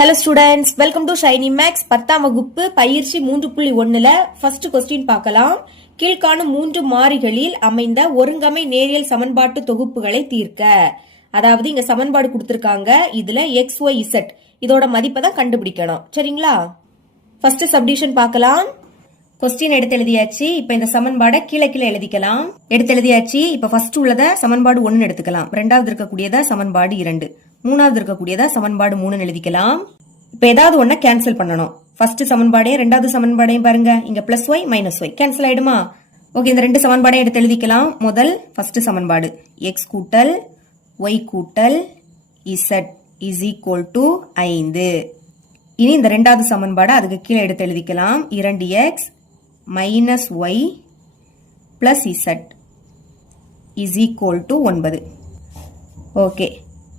Hello students, welcome to shiny max 10ஆம் வகுப்பு பயிற்சி 3.1ல ஃபர்ஸ்ட் கொஸ்டின் பார்க்கலாம். கீழ்காணும் 3 மாறிகளில் அமைந்த ஒருங்கமை நேரியல் சமன்பாட்டு தொகுப்புகளை தீர்க்க. அதாவது இங்க சமன்பாடு கொடுத்திருக்காங்க. இதுல எக்ஸ் ஒய் இசட் இதோட மதிப்பை தான் கண்டுபிடிக்கணும். சரிங்களா? ஃபர்ஸ்ட் சப்டிவிஷன் பார்க்கலாம். கொஸ்டின் எடுத்து எழுதியாச்சு. இப்ப இந்த சமன்பாடை கீழே கீழே எழுதிக்கலாம். எடுத்து எழுதியாச்சு. இப்ப ஃபர்ஸ்ட் உள்ளத சமன்பாடு 1 எடுத்துக்கலாம். ரெண்டாவது இருக்கக்கூடியதா சமன்பாடு 2, மூணாவது இருக்கக்கூடியதா சமன்பாடு 3 எழுதிக்கலாம். இப்ப ஏதாவது ஒன்ன கேன்சல் பண்ணணும். ஃபர்ஸ்ட் சமன்பாடையும் ரெண்டாவது சமன்பாடையும் பாருங்க. இங்க plus y minus y cancel ஆயிடுமா? ஓகே, இந்த ரெண்டு சமன்பாடையும் எடுத்து எழுதிக்கலாம். முதல் ஃபர்ஸ்ட் சமன்பாடு எக்ஸ் கூட்டல் ஒய் கூட்டல் இசட் இஸ் ஈக்குவல் டு 5. இனி இந்த ரெண்டாவது சமன்பாடு அதுக்கு கீழே எடுத்து எழுதிக்கலாம். 2x minus y plus z is equal to 9. Okay,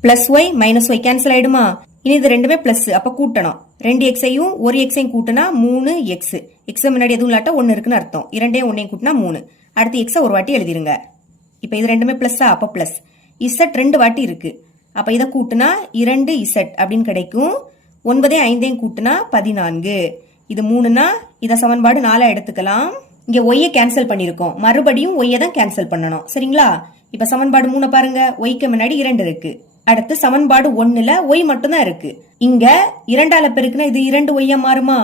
plus y minus y cancel ஆயிடுமா? இனி இது ரெண்டுமே பிளஸ், அப்ப கூட்டணும். 2xஐயும் 1xஐயும் கூட்டினா 3x. எக்ஸ் முன்னாடி எதுவும் இல்லாட்டா 1 இருக்குன்னு அர்த்தம். 2ஐயும் 1ஐயும் கூட்டினா 3. அடுத்து எக்ஸ ஒரு வாட்டி எழுதிருங்க. இப்ப இது ரெண்டுமே பிளஸ்ஸா, அப்ப பிளஸ். இசட் 2 வாட்டி இருக்கு, அப்ப இதை கூட்டினா 2 இசட் அப்படின்னு கிடைக்கும். 9ஐயும் 5ஐயும் கூட்டினா 14. இது 3னா இத சமன்பாடு 4 எடுத்துக்கலாம். இங்க ஒய்யை கேன்சல் பண்ணிருக்கோம், மறுபடியும் ஒய்யை தான் கேன்சல் பண்ணணும். சரிங்களா? இப்ப சமன்பாடு 3 பாருங்க. ஒய்க்கு முன்னாடி 2 இருக்கு. அடுத்து சமன்பாடு 1ல ஒய் மட்டும் தான் இருக்கு. இங்க 2ஆல பெருக்குனா இது 2 ஒய்யா மாறுமா?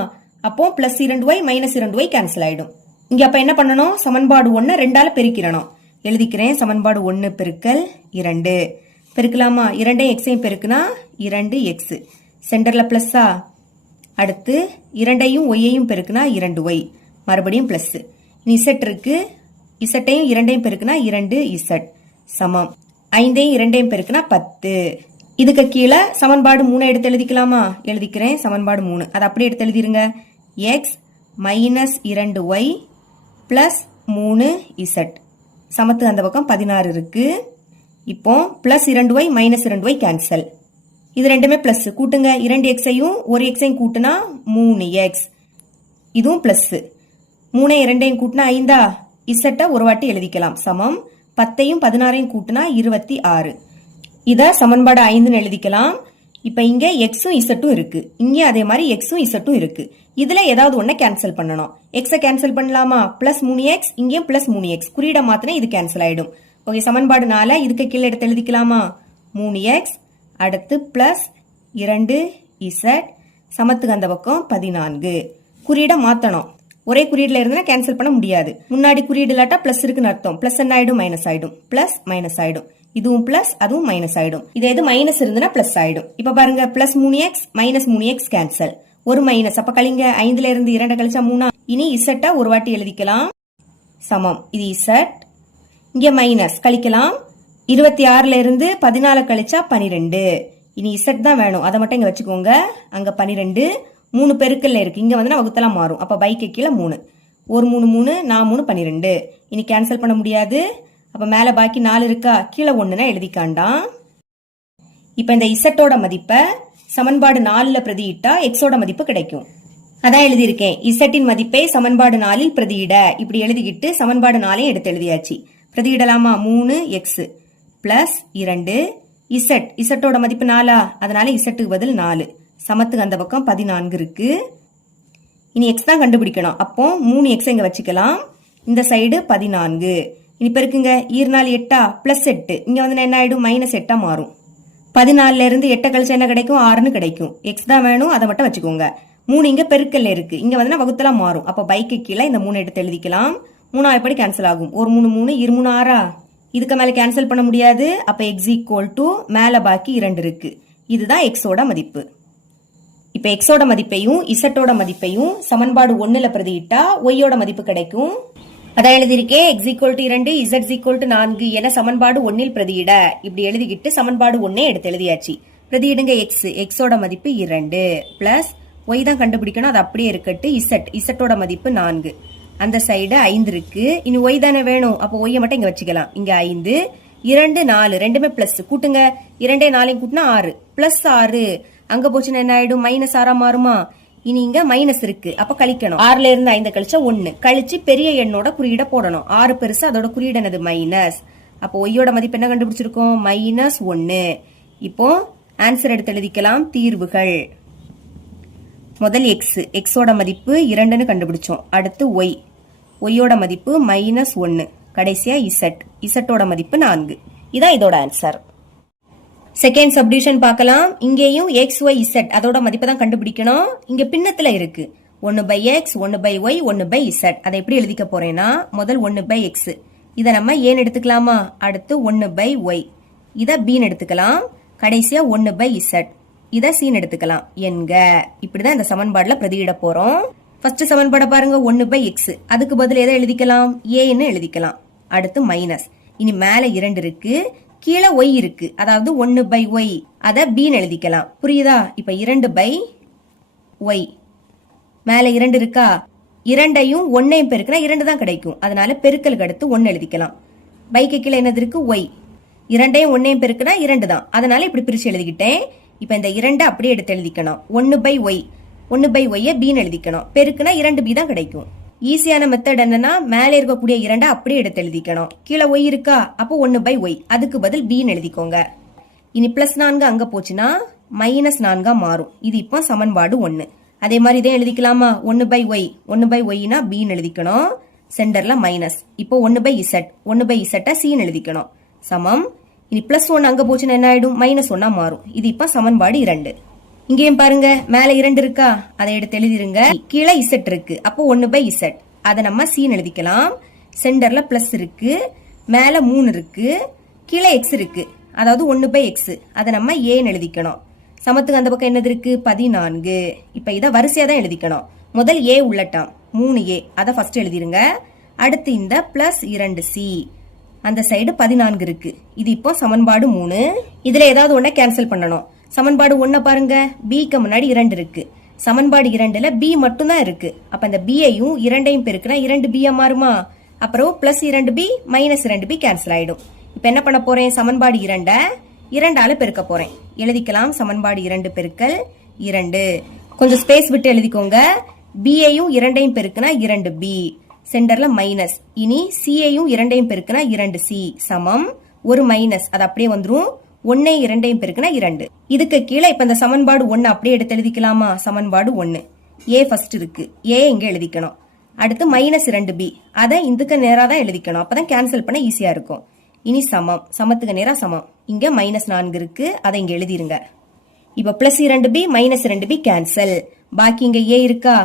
அப்போ plus 2y minus 2y cancel ஆயிடும். இங்க அப்ப என்ன பண்ணணும்? சமன்பாடு 1 2ஆல பெருக்கிறணும். எழுதிக்கிறேன். சமன்பாடு 1 பெருக்கல் 2 பெருக்கலாமா? 2ஐயும் எக்ஸையும் பெருக்குனா 2x. சென்டர்ல பிளஸ்ஸா? அடுத்து 2ஐயும் ஒய்யையும் பெருக்குனா 2y, மறுபடியும் பிளஸ். இசட் இருக்கு. இசட்டையும் 2ஐயும் பெருக்குனா 2 இசட் சமம் 5ஐயும் 2ஐயும் பெருக்குனா 10. இதுக்கு கீழே சமன்பாடு 3 எடுத்து எழுதிக்கலாமா? எழுதிக்கிறேன். சமன்பாடு 3 அதை அப்படியே எடுத்து எழுதிருங்க. X minus 2y plus 3 z சமத்து அந்த பக்கம் 16 இருக்கு. இப்போ plus 2y minus 2y cancel. இது ரெண்டுமே பிளஸ், கூட்டுங்க. 2xஐயும் 1xஐயும் கூட்டினா 3x. இதுவும் பிளஸ். 3ஐயும் 2ஐயும் கூட்டினா 5ஆ? இசட்டை ஒரு வாட்டி எழுதிக்கலாம். சமம் 10ஐயும் 16ஐயும் கூட்டினா 26. இத சமன்பாடு 5ன்னு எழுதிக்கலாம். இப்ப இங்க எக்ஸும் இசட்டும் இருக்கு, இங்க அதே மாதிரி எக்ஸும் இசட்டும் இருக்கு. இதுல ஏதாவது ஒன்ன கேன்சல் பண்ணணும். எக்ஸ கேன்சல் பண்ணலாமா? பிளஸ் 3x, இங்கேயும் பிளஸ் 3x. குறியீட மாத்தினா இது கேன்சல் ஆயிடும். ஓகே, சமன்பாடு 4 இதுக்கு கீழே எடுத்து எழுதிக்கலாமா? 3x அடுத்து பிளஸ் 2 இசட் சமத்துக்கு அந்த பக்கம் 14. குறியீட மாத்தணும். ஒரே குறியீடுல இருந்தா கேன்சல் பண்ண முடியாது. முன்னாடி குறியீடு இல்லாட்டா பிளஸ் இருக்குன்னு அர்த்தம். பிளஸ் என்ன ஆயிடும்? மைனஸ் ஆயிடும். பிளஸ் மைனஸ் ஆயிடும். இதுவும் பிளஸ், அதுவும் மைனஸ் ஆயிடும். இதே இது மைனஸ் இருந்துன்னா பிளஸ் ஆயிடும். இப்ப பாருங்க, plus 3x minus 3x cancel. ஒரு மைனஸ், அப்ப கழிங்க. 5ல இருந்து 2 கழிச்சா 3. இனி இசட்டா ஒரு வாட்டி எழுதிக்கலாம். சமம் இது இசட், இங்க மைனஸ் கழிக்கலாம். 26ல இருந்து 14 கழிச்சா 12. இனி இசட் தான் வேணும், அதை மட்டும் இங்க வச்சுக்கோங்க. அங்க 12 3 பெருக்கல்ல இருக்கு. இங்க வந்து வகுத்தலாம் மாறும். அப்ப பைக்கு கீழே 3. ஒரு 3 3 நான் 3 12. இனி கேன்சல் பண்ண முடியாது. அப்ப மேல பாக்கி 4 இருக்கா? கீழே 1னா எழுதிக்காண்டாம். இப்ப இந்த இசட்டோட மதிப்பை சமன்பாடு 4ல பிரதியிட்டா எக்ஸோட மதிப்பு கிடைக்கும். அதான் எழுதியிருக்கேன். இசட்டின் மதிப்பை சமன்பாடு 4ல் பிரதியிட. இப்படி எழுதிக்கிட்டு சமன்பாடு 4ஐயும் எடுத்து எழுதியாச்சு. பிரதியிடலாமா? 3x plus 2 Z. இசட்டோட மதிப்பு 4ஆ? அதனால இசட்டுக்கு பதில் 4. சமத்துக்கு அந்த பக்கம் 14 இருக்கு. இனி எக்ஸ் தான் கண்டுபிடிக்கணும். அப்போ 3x இங்க வச்சுக்கலாம். இந்த சைடு 14. இனி பெருக்குங்க. 4 8 பிளஸ் 8. இங்க வந்து என்ன ஆயிடும்? மைனஸ் 8 மாறும். 14ல இருந்து 8 கழிச்சா என்ன கிடைக்கும்? 6ன்னு கிடைக்கும். எக்ஸ் தான் வேணும், அதை மட்டும் வச்சுக்கோங்க. 3 இங்க பெருக்கல்ல இருக்கு. இங்க வந்து வகுத்தலாம் மாறும். அப்ப பைக்கு கீழே இந்த 3 எடுத்து எழுதிக்கலாம். 3 எப்படி கேன்சல் ஆகும்? ஒரு 3 3 2 3 6ஆ? இதுக்கு மேல கேன்சல் பண்ண முடியாது. அப்ப எக்ஸ் ஈக்குவல் டு மேல பாக்கி 2 இருக்கு. இதுதான் எக்ஸோட மதிப்பு. இப்ப எக்ஸோட மதிப்பையும் இசட்டோட மதிப்பையும் சமன்பாடு 1ல பிரதியிட்டா ஒய்யோட மதிப்பு கிடைக்கும். அதான் எழுதியிருக்கேன். X equal to 2 Z equal to 4 என சமன்பாடு 1ல் பிரதியிட. இப்படி எழுதிக்கிட்டு சமன்பாடு 1 எடுத்து எழுதியாச்சு. பிரதியிடுங்க. எக்ஸோட மதிப்பு 2 பிளஸ் ஒய் தான் கண்டுபிடிக்கணும், அது அப்படியே இருக்கட்டு. இசட்டோட மதிப்பு 4. அந்த சைடு 5 இருக்கு. இனி ஒய் தானே வேணும், அப்போ ஒய்யை மட்டும் இங்க வச்சுக்கலாம். இங்க 5 2 4 ரெண்டுமே பிளஸ், கூட்டுங்க. 2 4 கூட்டினா 6 பிளஸ் 6. அங்க போச்சுன்னா என்ன ஆயிடும்? மைனஸ் 6ஆ மாறுமா? இனி இங்க மைனஸ் இருக்கு, அப்ப கழிக்கணும். 6ல இருந்து 5 கழிச்சா 1. கழிச்சு பெரிய எண்ணோட குறியீட போடணும். 6 பெருசு, அதோட குறியீடு என்னது? மைனஸ். அப்போ ஒய்யோட மதிப்பு என்ன கண்டுபிடிச்சிருக்கோம்? -1. இப்போ ஆன்சர் எடுத்து எழுதிக்கலாம். தீர்வுகள் முதல் எக்ஸ், எக்ஸோட மதிப்பு 2ன்னு கண்டுபிடிச்சோம். அடுத்து ஒய், ஒய்யோட மதிப்பு -1. கடைசியா இசட், இசட்டோட மதிப்பு 4. இதான் இதோட ஆன்சர். செகண்ட் சப்டிவிஷன் பார்க்கலாம். இங்கேயும் எக்ஸ் ஒய் இசட் அதோட மதிப்பை தான் கண்டுபிடிக்கணும். இங்க பின்னத்துல இருக்கு 1/x 1/y 1/z. அதை எப்படி எழுதிக்க போறேன்னா முதல் 1/x இதை நம்ம ஏன்னு எடுத்துக்கலாமா, அடுத்து 1/y இதை பீன்னு எடுத்துக்கலாம், கடைசியா 1/z இதை சீன் எடுத்துக்கலாம் என்க. இப்படிதான் இந்த சமன்பாடுல பிரதியிட போறோம். ஃபர்ஸ்ட் சமன்பாடை பாருங்க, 1/x அதுக்கு பதில் எதை எழுதிக்கலாம், ஏன்னு எழுதிக்கலாம். அடுத்து மைனஸ், இனி மேல 2 இருக்கு, கீழே ஒய் இருக்கு, அதாவது 1/y அதை பீன்னு எழுதிக்கலாம். புரியுதா? இப்ப 2/y மேல 2 இருக்கா, 2ஐயும் 1ஐயும் பெருக்கினா 2 தான் கிடைக்கும். அதனால பெருக்கலுக்கு அடுத்து 1 எழுதிக்கலாம். பைக்கு கீழே என்னது இருக்கு, ஒய், 2ஐயும் 1ஐயும் பெருக்கினா 2 தான். அதனால இப்படி பிரிச்சு எழுதிக்கிட்டேன். இப்ப இந்த 2 அப்படியே எடுத்து எழுதிக்கணும். 1/y 1/y பீன்னு எழுதிக்கணும். பெருக்குனா 2b தான் கிடைக்கும். ஈஸியான மெத்தட் என்னன்னா மேலே இருக்கக்கூடிய 2 அப்படியே எடுத்து எழுதிக்கணும். கீழே ஒய் இருக்கா, அப்போ 1/y அதுக்கு பதில் பீன்னு எழுதிக்கோங்க. இனி +4 அங்க போச்சுன்னா -4 மாறும். இது இப்போ சமன்பாடு 1. அதே மாதிரி இதை எழுதிக்கலாமா, 1/y 1/yனா பீன்னு எழுதிக்கணும், சென்டர்ல மைனஸ். இப்போ 1/z 1/z சீன்னு எழுதிக்கணும், சமம். இனி +1 அங்க போச்சுன்னா என்ன ஆயிடும், -1 மாறும். இது இப்ப சமன்பாடு 2. இங்கேயும் பாருங்க, மேல 2 இருக்கா, அதை எடுத்து எழுதிருங்க. கீழே இசட் இருக்கு, அப்போ 1/z அதை நம்ம சீன் எழுதிக்கலாம். சென்டர்ல பிளஸ் இருக்கு, மேல 3 இருக்கு, கீழே x இருக்கு, அதாவது 1/x அதை நம்ம ஏன்னு எழுதிக்கணும். சமத்துக்கு அந்த பக்கம் என்னது இருக்கு, 14. இப்ப இதை வரிசையா தான் எழுதிக்கணும். முதல் a உள்ளட்டாம் 3a அதை ஃபர்ஸ்ட் எழுதிருங்க. அடுத்து இந்த +2c அந்த சைடு 14 இருக்கு. இது இப்போ சமன்பாடு 3. இதுல ஏதாவது ஒண்ண கேன்சல் பண்ணணும். சமன்பாடு 1 பாருங்க, bக்கு முன்னாடி 2 இருக்கு. சமன்பாடு 2ல b மட்டும் தான் இருக்கு. அப்ப இந்த b-ஐயும் 2ஐயும் பெருக்கினா 2b மாறுமா, அப்புறம் +2b -2b கேன்சல் ஆயிடும். இப்ப என்ன பண்ண போறேன், சமன்பாடு 2 2ஆல பெருக்க போறேன். எழுதிக்கலாம், சமன்பாடு 2 பெருக்கல் 2. கொஞ்சம் ஸ்பேஸ் விட்டு எழுதிக்கோங்க. b-ஐயும் 2ஐயும் பெருக்கினா 2b, சென்டர்ல மைனஸ். இனி c-ஐயும் 2ஐயும் பெருக்கினா 2c சமம் ஒரு மைனஸ், அது அப்படியே வந்துரும். 1ஐயும் 2ஐயும் பெருக்கினா 2. இதுக்கு கீழே இப்ப இந்த சமன்பாடு 1 அப்படியே எடுத்து எழுதிக்கலாமா, சமன்பாடு 1 a ஃபர்ஸ்ட் இருக்கு, a இங்க எழுதிக்கணும். அடுத்து -2b அதை இதுக்கு நேரா தான் எழுதிக்கணும், அப்பதான் கேன்சல் பண்ண ஈஸியா இருக்கும். இனி சமம், சமத்துக்கு நேரா சமம். இங்க -4 இருக்கு, அதை இங்க எழுதிருங்க. இப்ப +2b -2b கேன்சல், பாக்கி இங்க a இருக்கா.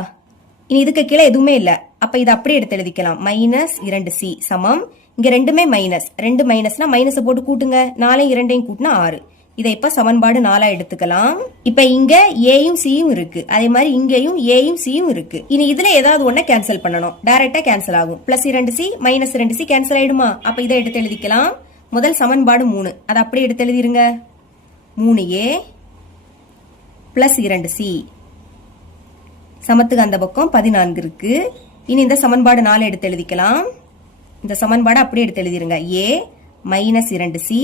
இனி இதுக்கு கீழே எதுவுமே இல்ல, அப்ப இதை அப்படியே எடுத்து எழுதிக்கலாம். -2c சமம், இங்க ரெண்டுமே மைனஸ், 2 மைனஸ்னா மைனஸ் போட்டு கூட்டுங்க, 4ஐயும் 2ஐயும் கூட்டினா 6. இதை இப்ப சமன்பாடு 4 எடுத்துக்கலாம். இப்ப இங்க ஏயும் சியும் இருக்கு, அதே மாதிரி இங்கேயும் ஏயும் சியும் இருக்கு. இனி இதுல ஏதாவது ஒண்ண கேன்சல் பண்ணணும், டைரக்டா கேன்சல் ஆகும். +2c -2c கேன்சல் ஆயிடுமா. அப்ப இதை எடுத்து எழுதிக்கலாம். முதல் சமன்பாடு 3 அதை அப்படியே எடுத்து எழுதிருங்க. 3a +2c சமத்துக்கு அந்த பக்கம் 14 இருக்கு. இனி இந்த சமன்பாடு 4 எடுத்து எழுதிக்கலாம். இந்த சமன்பாடு அப்படியே எடுத்து எழுதிருங்க. a -2c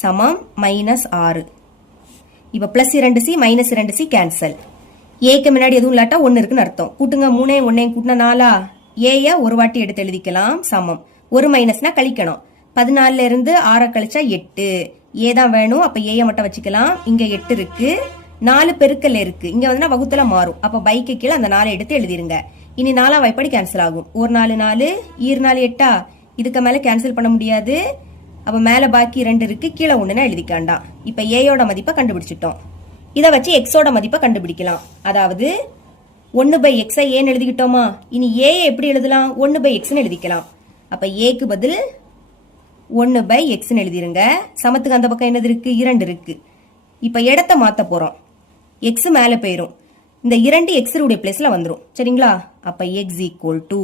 சமம் -6. இப்ப +2c -2c கேன்சல். ஏக்கு முன்னாடி எதுவும் இல்லாட்டா 1 இருக்குன்னு அர்த்தம். கூட்டுங்க, 3ஐயும் 1ஐயும் கூட்டினா 4. ஏய ஒரு வாட்டி எடுத்து எழுதிக்கலாம், சமம். ஒரு மைனஸ்னா கழிக்கணும். 14ல இருந்து 6 கழிச்சா 8. ஏ தான் வேணும், அப்ப ஏய மட்டும் வச்சுக்கலாம். இங்க 8 இருக்கு, 4 பெருக்கல் இருக்கு, இங்க வந்து வகுத்துல மாறும். அப்ப பைக்கு கீழே அந்த 4 எடுத்து எழுதிருங்க. இனி 4ஆம் வாய்ப்பாடு கேன்சல் ஆகும். 1 4 4 ஈர் 4 8. இதுக்கு மேல கேன்சல் பண்ண முடியாது. அப்ப மேல பாக்கி 2 இருக்கு, கீழே 1னா எழுதிக்காண்டாம். இப்ப ஏயோட மதிப்பை கண்டுபிடிச்சிட்டோம். இதை வச்சு எக்ஸோட மதிப்பை கண்டுபிடிக்கலாம். அதாவது 1/x ஏன்னு எழுதிக்கிட்டோமா. இனி ஏ எப்படி எழுதலாம், 1/xன்னு எழுதிக்கலாம். அப்ப ஏக்கு பதில் 1/xன்னு எழுதிருங்க. சமத்துக்கு அந்த பக்கம் என்னது இருக்கு, 2 இருக்கு. இப்ப இடத்த மாத்த போறோம். x மேல போயிரும், இந்த 2 x உடைய பிளேஸ்ல வந்துரும். சரிங்களா. அப்ப x =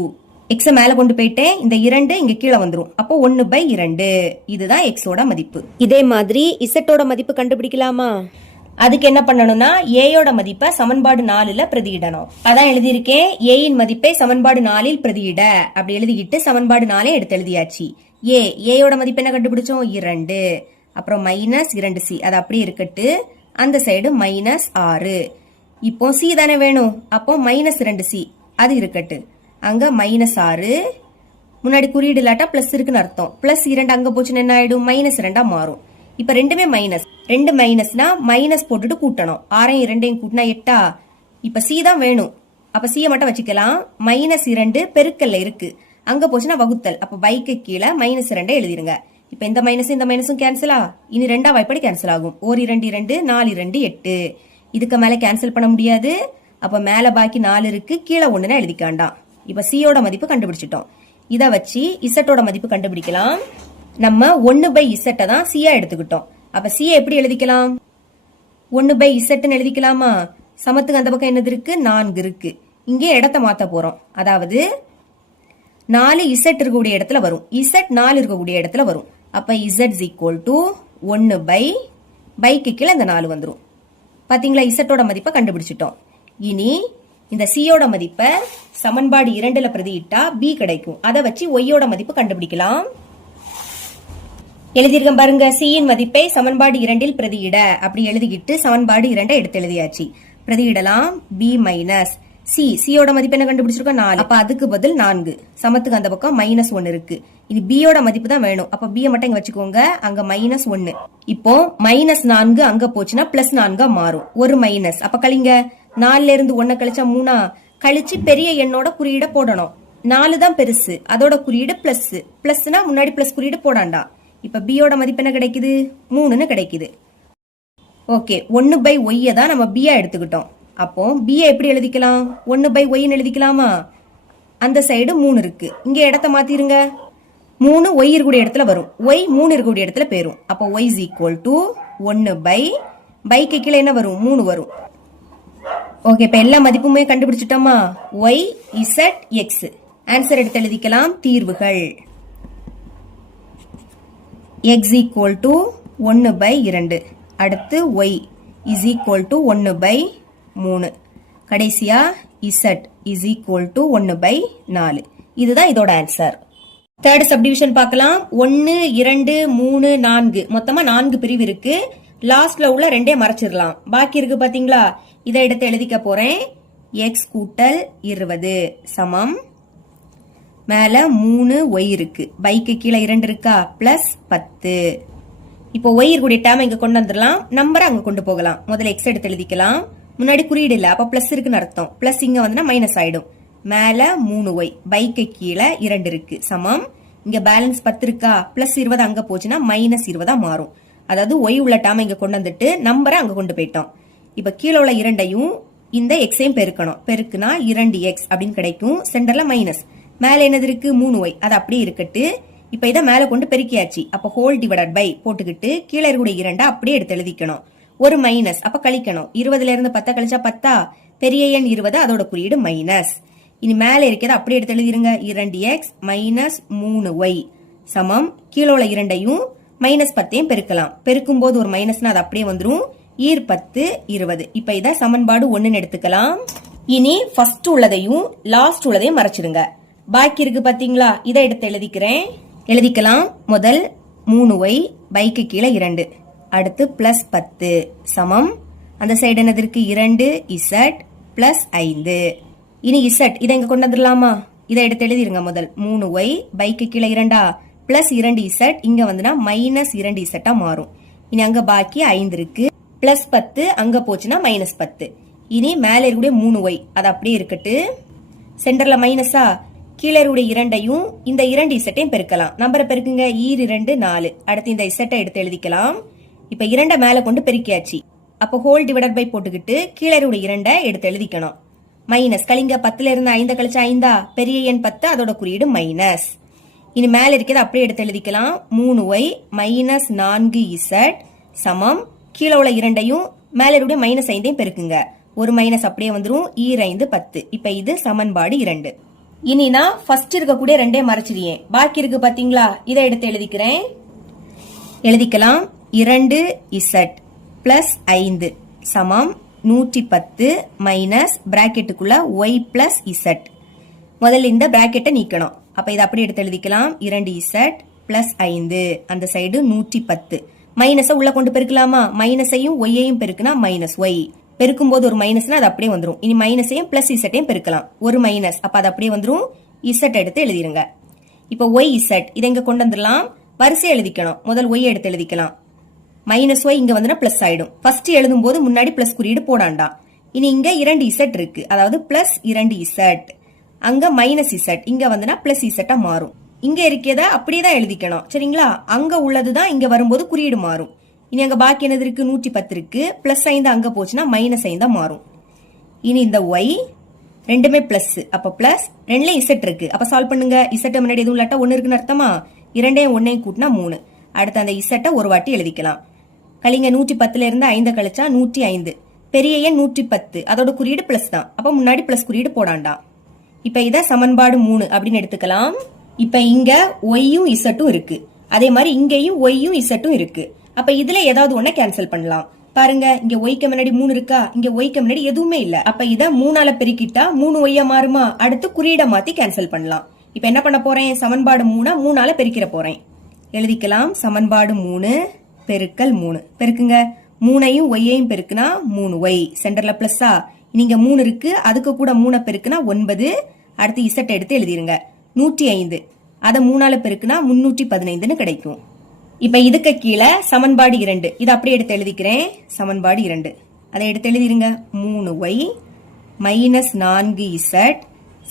x மேல கொண்டு போயிட்டேன், இந்த 2 இங்க கீழே வந்துரும். அப்போ 1/2. இதுதான் x ஓட மதிப்பு. இதே மாதிரி z ஓட மதிப்பு கண்டுபிடிக்கலாமா. அதுக்கு என்ன பண்ணணும்னா ஏயோட மதிப்பை சமன்பாடு 4ல பிரதியிடணும். அதான் எழுதியிருக்கேன், ஏயின் மதிப்பை சமன்பாடு 4ல் பிரதியிட. அப்படி எழுதிக்கிட்டு சமன்பாடு 4 எடுத்து எழுதியாச்சு. ஏயோட மதிப்பு என்ன கண்டுபிடிச்சோம், 2. அப்புறம் -2c அது அப்படியே இருக்கட்டு, அந்த சைடு -6. இப்போ சி தானே வேணும், அப்போ -2c அது இருக்கட்டு, அங்க -6. முன்னாடி குறியீடு இல்லாட்டா பிளஸ் இருக்குன்னு அர்த்தம். +2 அங்க போச்சுன்னு என்ன ஆயிடும், -2 மாறும். இப்ப ரெண்டுமே மைனஸ், 2 மைனஸ்னா மைனஸ் போட்டுட்டு கூட்டணும். 6ஐயும் 2ஐயும் கூட்டினா 8. இப்ப சி தான் வேணும். அப்ப சியை மட்டும் வச்சுக்கலாம். -2 பெருக்கல்ல இருக்கு, அங்க போச்சுன்னா வகுத்தல். அப்ப பைக்கு கீழே -2 எழுதிருங்க. இப்ப இந்த மைனஸும் கேன்சலா, இனி 2ஆம் வாய்ப்பாடு கேன்சல் ஆகும். 1 2 2 4 2 8. இதுக்கு மேல கேன்சல் பண்ண முடியாது. அப்ப மேல பாக்கி 4 இருக்கு, கீழே 1 எழுதிக்காண்டாம். இப்ப சியோட மதிப்பு கண்டுபிடிச்சிட்டோம். இத வச்சு இசட்டோட மதிப்பு கண்டுபிடிக்கலாம். நம்ம 1/z தான் சியா எடுத்துக்கிட்டோம். அப்ப சியை எப்படி எழுதிக்கலாம்? 1/z எழுதிக்கலாமா? சமத்துக்கு அந்த பக்கம் என்னது இருக்கு? 4 இருக்கு. இங்கே இடத்த மாத்த போறோம். அதாவது 4 z இருக்கக்கூடிய இடத்துல வரும், z 4 இருக்கக்கூடிய இடத்துல வரும். அப்ப z = 1/க்கு கீழே இந்த 4 வந்துரும். பாத்தீங்களா? z மதிப்பை கண்டுபிடிச்சிட்டோம். இனி இந்த சியோட மதிப்பை சமன்பாடு 2ல பிரதியிட்டா b கிடைக்கும். அதை வச்சு y மதிப்பு கண்டுபிடிக்கலாம். எழுதிருக்க பாருங்க. சியின் மதிப்பை சமன்பாடு 2ல் பிரதியிட. அப்படி எழுதிக்கிட்டு சமன்பாடு 2 எடுத்து எழுதியாச்சு. பிரதியிடலாம். b - c. சியோட மதிப்பு என்ன கண்டுபிடிச்சிருக்கோம்? 4. அப்ப அதுக்கு பதில் 4. சமத்துக்கு அந்த பக்கம் -1 இருக்கு. இது b யோட மதிப்பு தான் வேணும். அப்ப b மட்டும் இங்க வச்சுக்கோங்க. அங்க -1. இப்போ -4 அங்க போச்சுன்னா +4 மாறும். ஒரு மைனஸ். அப்ப கழிங்க. 4ல இருந்து 1 கழிச்சா 3 கழிச்சு பெரிய எண்ணோட குறியீட போடணும். 4 தான் பெருசு, அதோட குறியீடு பிளஸ். பிளஸ்னா முன்னாடி பிளஸ் குறியீடு போடாண்டா. இப்ப b யோட மதிப்பு என்ன கிடைக்குது? 3ன்னு கிடைக்குது. ஓகே, 1/y தான் நம்ம b எடுத்துக்கிட்டோம். அப்போ b எப்படி எழுதிக்கலாம்? 1/y எழுதிக்கலாமா? அந்த சைடு 3 இருக்கு, இங்க இடத்த மாத்திருங்க. 3 y இருக்கக்கூடிய இடத்துல வரும், y 3 இருக்கக்கூடிய இடத்துல போயிரும். அப்போ y = 1/க்கு கீழே என்ன வரும்? 3 வரும். ஓகே, இப்ப எல்லா மதிப்புமே கண்டுபிடிச்சிட்டோமா? y z x. ஆன்சர் எடுத்து எழுதிக்கலாம். தீர்வுகள் x = 1/2. அடுத்து y = 1/3. கடைசியா z = 1/4. இதுதான் இதோட ஆன்சர். தேர்ட் சப்டிவிஷன் பார்க்கலாம். 1 2 3 4 மொத்தமா 4 பிரிவு இருக்கு. லாஸ்ட்ல உள்ள 2 மறைச்சிடலாம். பாக்கி இருக்கு பாத்தீங்களா? இதை எடுத்து எழுதிக்க போறேன். x = 20 சமம் மேல 3y இருக்கு, பைக்கு கீழே 2 இருக்கா, +10. இப்போ y இருக்கக்கூடிய டேம் இங்க கொண்டு வந்துடலாம், நம்பரை அங்க கொண்டு போகலாம். முதல்ல x எடுத்து எழுதிக்கலாம். முன்னாடி குறியீடு இல்ல, அப்ப பிளஸ் இருக்குன்னு அர்த்தம். பிளஸ் இங்க வந்து மைனஸ் ஆயிடும். மேல 3y, பைக்கு கீழே 2 இருக்கு, சமம் இங்க பேலன்ஸ் 10 இருக்கா, +20 அங்க போச்சுன்னா -20 மாறும். அதாவது y உள்ள டேம் இங்க கொண்டு வந்துட்டு நம்பரை அங்க கொண்டு போயிட்டோம். இப்ப கீழே உள்ள 2ஐயும் இந்த எக்ஸையும் பெருக்கணும். பெருக்குனா 2x அப்படின்னு கிடைக்கும். சென்டர்ல மைனஸ், மேல என்னது இருக்கு? 3y. அது அப்படியே இருக்கட்டு. இப்ப இதை மேல கொண்டு பெருக்கியாச்சு. அப்ப ஹோல் டிவைடட் பை போட்டுக்கிட்டு கீழே இருக்கக்கூடிய 2 அப்படியே எடுத்து எழுதிக்கணும். ஒரு மைனஸ், அப்ப கழிக்கணும். 20ல இருந்து 10 கழிச்சா 10. பெரிய எண் 20, அதோட குறியீடு மைனஸ். இனி மேல இருக்கிறத அப்படியே எடுத்து எழுதிருங்க. 2x - 3y சமம் கீழே உள்ள 2ஐயும் -10ஐயும் பெருக்கலாம். பெருக்கும் போது ஒரு மைனஸ்னா அது அப்படியே வந்துரும். 10 20. இப்ப இத சமன்பாடு 1ன்னு எடுத்துக்கலாம். இனி ஃபர்ஸ்ட் உள்ளதையும் லாஸ்ட் உள்ளதையும் மறைச்சிருங்க. பாக்கி இருக்கு பாத்தீங்களா? இதை எடுத்து எழுதிக்கிறேன். எழுதிக்கலாம். முதல் 3y, பைக்கு கீழே 2, அடுத்து +10 சமம் அந்த சைடு என்னது இருக்கு? 2z +5. இனி z இதை இங்க கொண்டு வந்துடலாமா? இதை எடுத்து எழுதிருங்க. முதல் 3y, பைக்கு கீழே 2 +2z, இங்க வந்துனா -2z மாறும். இனி அங்க பாக்கி 5 இருக்கு, +10 அங்க போச்சுன்னா -10. இனி மேல இருக்கக்கூடிய 3y அது அப்படியே இருக்கட்டு. சென்டர்ல மைனஸா, கீழே இருக்கக்கூடிய 2ஐயும் இந்த 2zஐயும் பெருக்கலாம். நம்பரை பெருக்குங்க. 2 4. அடுத்து இந்த z எடுத்து எழுதிக்கலாம். இப்ப 2 மேல கொண்டு பெருக்கியாச்சு. அப்ப ஹோல் டிவைடட் பை போட்டுக்கிட்டு கீழே இருக்கக்கூடிய 2 எடுத்து எழுதிக்கணும். மைனஸ் கழிங்க. 10ல இருந்து 5 கழிச்சா 5. பெரிய எண் 10, அதோட குறியீடு மைனஸ். இனி மேல இருக்கிறத அப்படியே எடுத்து எழுதிக்கலாம். 3y - 4z சமம் கீழே உள்ள 2ஐயும் மேல இருக்கக்கூடிய -5ஐயும் பெருக்குங்க. ஒரு மைனஸ் அப்படியே வந்துரும். 2 10. இப்ப இது சமன்பாடு 2. இனி நான் ஃபர்ஸ்ட் இருக்கக்கூடிய 2 மறைச்சிருக்கேன். பாக்கி இருக்கு பாத்தீங்களா? இதை எடுத்து எழுதிக்கிறேன். எழுதிக்கலாம். 2z +5 சமம் 110 மைனஸ் பிராக்கெட்டுக்குள்ள y +z. முதல்ல இந்த பிராக்கெட்டை நீக்கணும். அப்ப இதை அப்படியே எடுத்து எழுதிக்கலாம். 2z +5 அந்த சைடு 110. மைனஸை உள்ள கொண்டு பெருக்கலாமா? மைனஸையும் ஒய்யையும் பெருக்குனா -y. பெருக்கும் போது ஒரு மைனஸ்னா அது அப்படியே வந்துரும். இனி மைனஸையும் +z பெருக்கலாம். ஒரு மைனஸ், அப்ப அது அப்படியே வந்துரும். z எடுத்து எழுதிருங்க. இப்ப yz இதை இங்க கொண்டு வந்துடலாம். வரிசை எழுதிக்கணும். முதல் y எடுத்து எழுதிக்கலாம். -y இங்க வந்து பிளஸ் ஆயிடும். ஃபர்ஸ்ட் எழுதும் போது முன்னாடி பிளஸ் குறியீடு போடாண்டா. இனி இங்க 2 இசட் இருக்கு, அதாவது பிளஸ் 2 இசட், அங்க மைனஸ் இசட், இங்க வந்துனா பிளஸ் இசட்டா மாறும். இங்க இருக்கிறத அப்படியே தான் எழுதிக்கணும் சரிங்களா. அங்க உள்ளதுதான் இங்க வரும்போது குறியீடு மாறும். இனி அங்க பாக்கி என்னது இருக்கு, 110 இருக்கு, பிளஸ் 5 அங்க போச்சுன்னா மைனஸ் 5 மாறும். இனி இந்த ஒய் ரெண்டுமே பிளஸ், அப்ப பிளஸ் 2ல இசட் இருக்கு, அப்ப சால்வ் பண்ணுங்க. இசட் முன்னாடி எதுவும் இல்லாட்டா 1 இருக்குன்னு அர்த்தமா, 2யும் 1யும் கூட்டினா 3. அடுத்து அந்த இசட்டை ஒரு வாட்டி எழுதிக்கலாம். கழிங்க 110ல இருந்து 5 கழிச்சா 105, பெரிய எண் 110, அதோட குறியீடு பிளஸ் தான், அப்ப முன்னாடி பிளஸ் குறியீடு போடாண்டா. இப்ப இத சமன்பாடு 3 அப்படின்னு எடுத்துக்கலாம். இப்ப இங்க ஒய்யும் இசட்டும் இருக்கு, அதே மாதிரி இங்கேயும் ஒய்யும் இசட்டும் இருக்கு. அப்ப இதுல ஏதாவது ஒண்ண கேன்சல் பண்ணலாம். பாருங்க, இங்க ஒய்க்கு முன்னாடி 3 இருக்கா, இங்க ஒய்க்கு முன்னாடி எதுவுமே இல்ல. அப்ப இத 3ஆல பெருக்கிட்டா 3 ஒய்யா மாறுமா, அடுத்து குறியீட மாத்தி கேன்சல் பண்ணலாம். இப்ப என்ன பண்ண போறேன், சமன்பாடு 3 3ஆல பெருக்கிற போறேன். எழுதிக்கலாம். சமன்பாடு 3 பெருக்கல் 3, பெருக்குங்க. 3ஐயும் ஒய்யையும் பெருக்குனா 3 ஒய், சென்டர்ல பிளஸ்ஸா. நீங்க 3 இருக்கு, அதுக்கு கூட 3 பெருக்குனா 9. அடுத்து இசட் எடுத்து எழுதிருங்க. 105, அத 3ஆல பெருக்குனா 315ன்னு கிடைக்கும். இப்ப இதுக்கு கீழே சமன்பாடு 2, இதை அப்படியே எடுத்து எழுதிக்கிறேன். சமன்பாடு 2 அதை எடுத்து எழுதிருங்க. 3y மைனஸ் 4z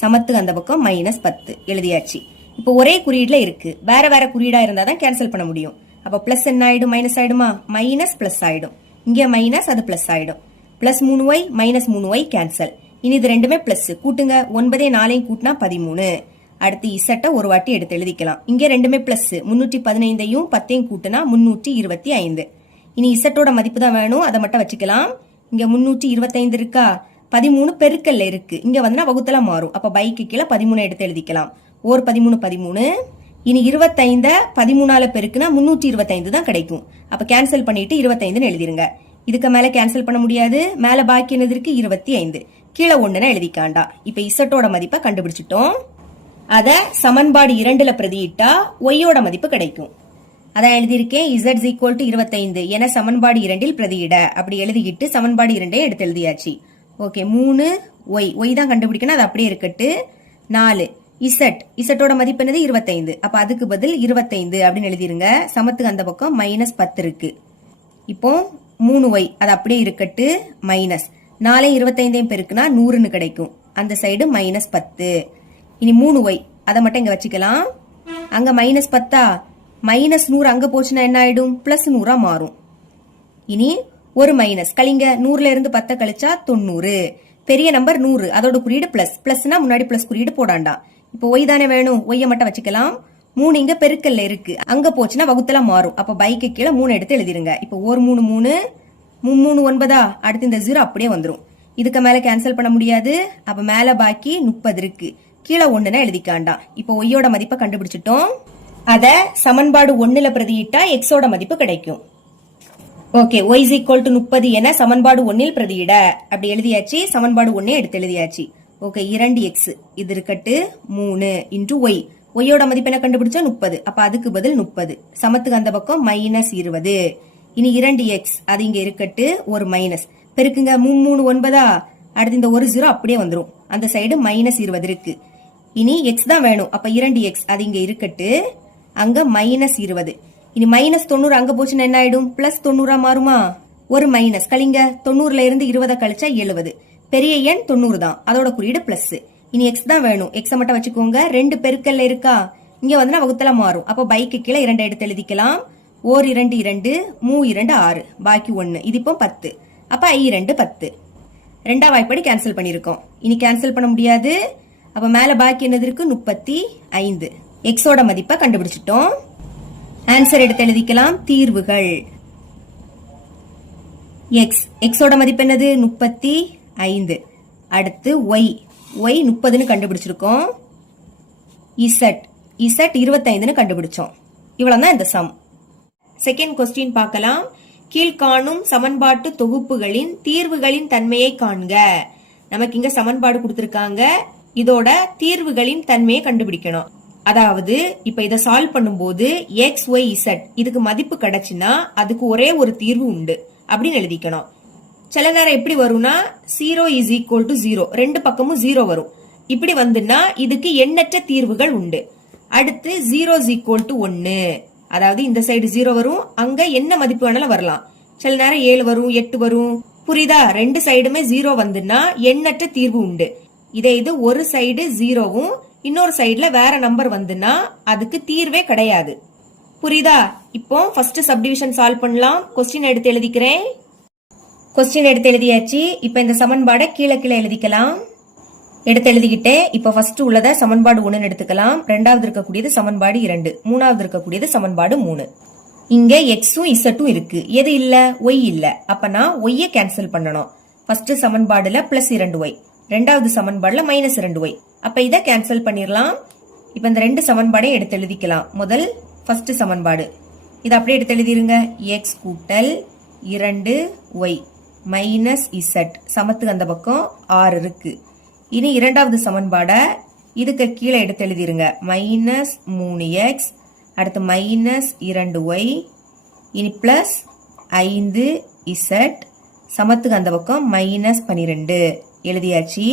சமத்துக்கு அந்த பக்கம் மைனஸ் 10 எழுதியாச்சு. இப்போ ஒரே குறியீடுல இருக்கு, வேற வேற குறியீடா இருந்தா தான் கேன்சல் பண்ண முடியும். அப்ப பிளஸ் என்ன ஆயிடும், மைனஸ் ஆயிடுமா, மைனஸ் பிளஸ் ஆயிடும். இங்க மைனஸ், அது பிளஸ் ஆயிடும். Plus 3y minus 3y cancel. இனி இது ரெண்டுமே பிளஸ், கூட்டுங்க. 9 4 கூட்டினா 13. அடுத்து இசட்டை ஒரு வாட்டி எடுத்து எழுதிக்கலாம். இங்க ரெண்டுமே பிளஸ், 315ஐயும் 10ஐயும் கூட்டினா 325. இனி இசட்டோட மதிப்பு தான் வேணும், அதை மட்டும் வச்சுக்கலாம். இங்க 325 இருக்கா, 13 பெருக்கல்ல இருக்கு, இங்க வந்து வகுத்தலாம் மாறும். அப்ப பைக்கு கீழே 13 எடுத்து எழுதிக்கலாம். ஓர் 13 13. இனி 25 13ஆல பெருக்குனா 325 தான் கிடைக்கும். அப்ப கேன்சல் பண்ணிட்டு 25ன்னு எழுதிருங்க. இதுக்கு மேல கேன்சல் பண்ண முடியாது, மேல பாக்கி என்னது இருக்கு, 25, கீழே 1ன்னு எழுதிக்காண்டா. இப்ப இசட்டோட மதிப்பை கண்டுபிடிச்சிட்டோம். அத சமன்பாடு 2ல பிரதியிட்டா ஒய்யோட மதிப்பு கிடைக்கும். அதான் எழுதியிருக்கேன், z ஈக்குவல் டு 25 என சமன்பாடு 2ல் பிரதியிட. அப்படி எழுதிக்கிட்டு சமன்பாடு 2ஐ எடுத்து எழுதியாச்சு. ஓகே, 3 ஒய் தான் கண்டுபிடிக்கணும், அது அப்படியே இருக்கட்டு. 4 இசட்டோட மதிப்பு என்னது, 25, அப்ப அதுக்கு பதில் 25 அப்படின்னு எழுதிருங்க. சமத்துக்கு அந்த பக்கம் மைனஸ் 10 இருக்கு. இப்போ 3y அது அப்படியே இருக்கட்டு, மைனஸ் 4 25 பெருக்குனா 100ன்னு கிடைக்கும், அந்த சைடு மைனஸ் 10. இனி 3y அதை மட்டும் இங்க வச்சுக்கலாம். அங்க மைனஸ் 10, மைனஸ் 100 அங்க போச்சுன்னா என்ன ஆயிடும், பிளஸ் 100ஆ மாறும். இனி ஒரு மைனஸ், கழிங்க. 100ல இருந்து 10 கழிச்சா 90, பெரிய நம்பர் 100, அதோட குறியீடு பிளஸ், பிளஸ்னா முன்னாடி பிளஸ் குறியீடு போடாண்டா. இப்போ ஒய் தானே வேணும், ஒய்யை மட்டும் வச்சுக்கலாம். 3 இங்க பெருக்கல்ல இருக்கு, அங்க போச்சுன்னா வகுத்தலாம் மாறும். அப்ப பைக்கு கீழே 3 எடுத்து எழுதிருங்க. இப்போ ஒரு 3 3 3 9, அடுத்து இந்த 0 அப்படியே வந்துரும். இதுக்கு மேல கேன்சல் பண்ண முடியாது. அப்ப மேல பாக்கி 30 இருக்கு, கீழே 1ன்னு எழுதிக்காண்டா. இப்போ ஒய்யோட மதிப்பை கண்டுபிடிச்சிட்டோம். அத சமன்பாடு 1ல பிரதியிட்டா எக்ஸோட மதிப்பு கிடைக்கும். Okay, y is equal to 30 என சமன்பாடு 1ல் பிரதியிட. அப்படி எழுதியாச்சு. சமன்பாடு 1 எடுத்து எழுதியாச்சு. ஓகே, 2x இது இருக்கட்டு, 3 இன்டு ஒய். ஒய்யோட மதிப்பு என்ன கண்டுபிடிச்சா 30, அப்ப அதுக்கு பதில் 30. சமத்துக்கு அந்த பக்கம் மைனஸ் 20. இனி 2x அது இங்க இருக்கட்டு, ஒரு மைனஸ், பெருக்குங்க. 3 9, அடுத்து இந்த ஒரு 0 அப்படியே வந்துரும், அந்த சைடு மைனஸ் 20 இருக்கு. இனி x தான் வேணும், அப்ப 2x அது இங்க இருக்கட்டு, அங்க மைனஸ் 20. இனி மைனஸ் 90 அங்க போச்சுன்னா என்ன ஆயிடும், பிளஸ் 90ஆ மாறுமா. ஒரு மைனஸ், கழிங்க. 90ல இருந்து 20 கழிச்சா 70, பெரிய எண் 90 தான், அதோட குறியீடு பிளஸ். இனி எக்ஸ் தான் வேணும், எக்ஸ மட்டும் வச்சுக்கோங்க. 2 பெருக்கல்ல இருக்கா, இங்க வந்து வகுத்தல மாறும். அப்ப பைக்கு கீழே 2 எடுத்து எழுதிக்கலாம். ஓர் 2 2, 3 2 6, பாக்கி 1, இது இப்போ 10. அப்ப I 2 10. ரெண்டாம் வாய்ப்படி கேன்சல் பண்ணிருக்கோம். இனி கேன்சல் பண்ண முடியாது. அப்ப மேல பாக்கி என்னது இருக்கு, 35. எக்ஸோட மதிப்பை கண்டுபிடிச்சிட்டோம். ஆன்சர் எடுத்து எழுதிக்கலாம். தீர்வுகள். எக்ஸோட மதிப்பு என்னது, 35. அடுத்து ஒய் 30ன்னு கண்டுபிடிச்சிருக்கோம். இசட் 25ன்னு கண்டுபிடிச்சோம். இவ்வளவுதான் இந்த சம். செகண்ட் கொஸ்டின் பார்க்கலாம். கீழ்காணும் சமன்பாட்டு தொகுப்புகளின் தீர்வுகளின் தன்மையை காண்க. நமக்கு இங்க சமன்பாடு கொடுத்திருக்காங்க, இதோட தீர்வுகளின் தன்மையை கண்டுபிடிக்கணும். அதாவது இப்ப இதை சால்வ் பண்ணும்போது எக்ஸ் ஒய் இசட் இதுக்கு மதிப்பு கிடைச்சுன்னா அதுக்கு ஒரே ஒரு தீர்வு உண்டு அப்படின்னு எழுதிக்கணும். சில நேரம் எப்படி வரும்னா 0 இஸ் ஈக்குவல் டு 0, ரெண்டு பக்கமும் 0 வரும். இப்படி வந்துன்னா இதுக்கு எண்ணற்ற தீர்வுகள் உண்டு. அடுத்து 0 இஸ் ஈக்குவல் டு 1, அதாவது இந்த சைடு 0 வரும், அங்க என்ன மதிப்பு வேணாலும் வரலாம். சில நேரம் 7 வரும், 8 வரும், புரியுதா? ரெண்டு சைடுமே 0 வந்துன்னா எண்ணற்ற தீர்வு உண்டு. இதே இது ஒரு சைடு 0வும் இன்னொரு சைடுல வேற நம்பர் வந்துன்னா அதுக்கு தீர்வே கிடையாது. புரியுதா? இப்போ ஃபர்ஸ்ட் சப்டிவிஷன் சால்வ் பண்ணலாம். கொஸ்டின் எடுத்து எழுதிக்கிறேன். கொஸ்டின் எடுத்து எழுதியாச்சு. இப்ப இந்த சமன்பாடை கீழே கீழே எழுதிக்கலாம். எடுத்து எழுதிக்கிட்டேன். இப்ப ஃபர்ஸ்ட் உள்ளத சமன்பாடு 1 எடுத்துக்கலாம். ரெண்டாவது இருக்கக்கூடியது சமன்பாடு 2, மூணாவது இருக்கக்கூடியது சமன்பாடு 3. இங்க எக்ஸும் இசட்டும் இருக்கு. எது இல்ல? ஒய் இல்ல. அப்ப நான் ஒய்ய கேன்சல் பண்ணணும். ஃபர்ஸ்ட் சமன்பாடுல +2y, ரெண்டாவது சமன்பாடுல -2y. அப்ப இத கேன்சல் பண்ணிரலாம். இப்ப இந்த ரெண்டு சமன்பாடையும் எடுத்து எழுதிக்கலாம். முதல் ஃபர்ஸ்ட் சமன்பாடு இத அப்படியே எடுத்து எழுதிருங்க. x கூட்டல் 2y மைனஸ் z சமத்துக்கு அந்த பக்கம் 6 இருக்கு. இனி இரண்டாவது சமன்பாட இதுக்கு கீழே எடுத்து எழுதிருங்க. -3x அடுத்து -2y இனி பிளஸ் 5z சமத்துக்கு அந்த பக்கம் -12 எழுதியாச்சு.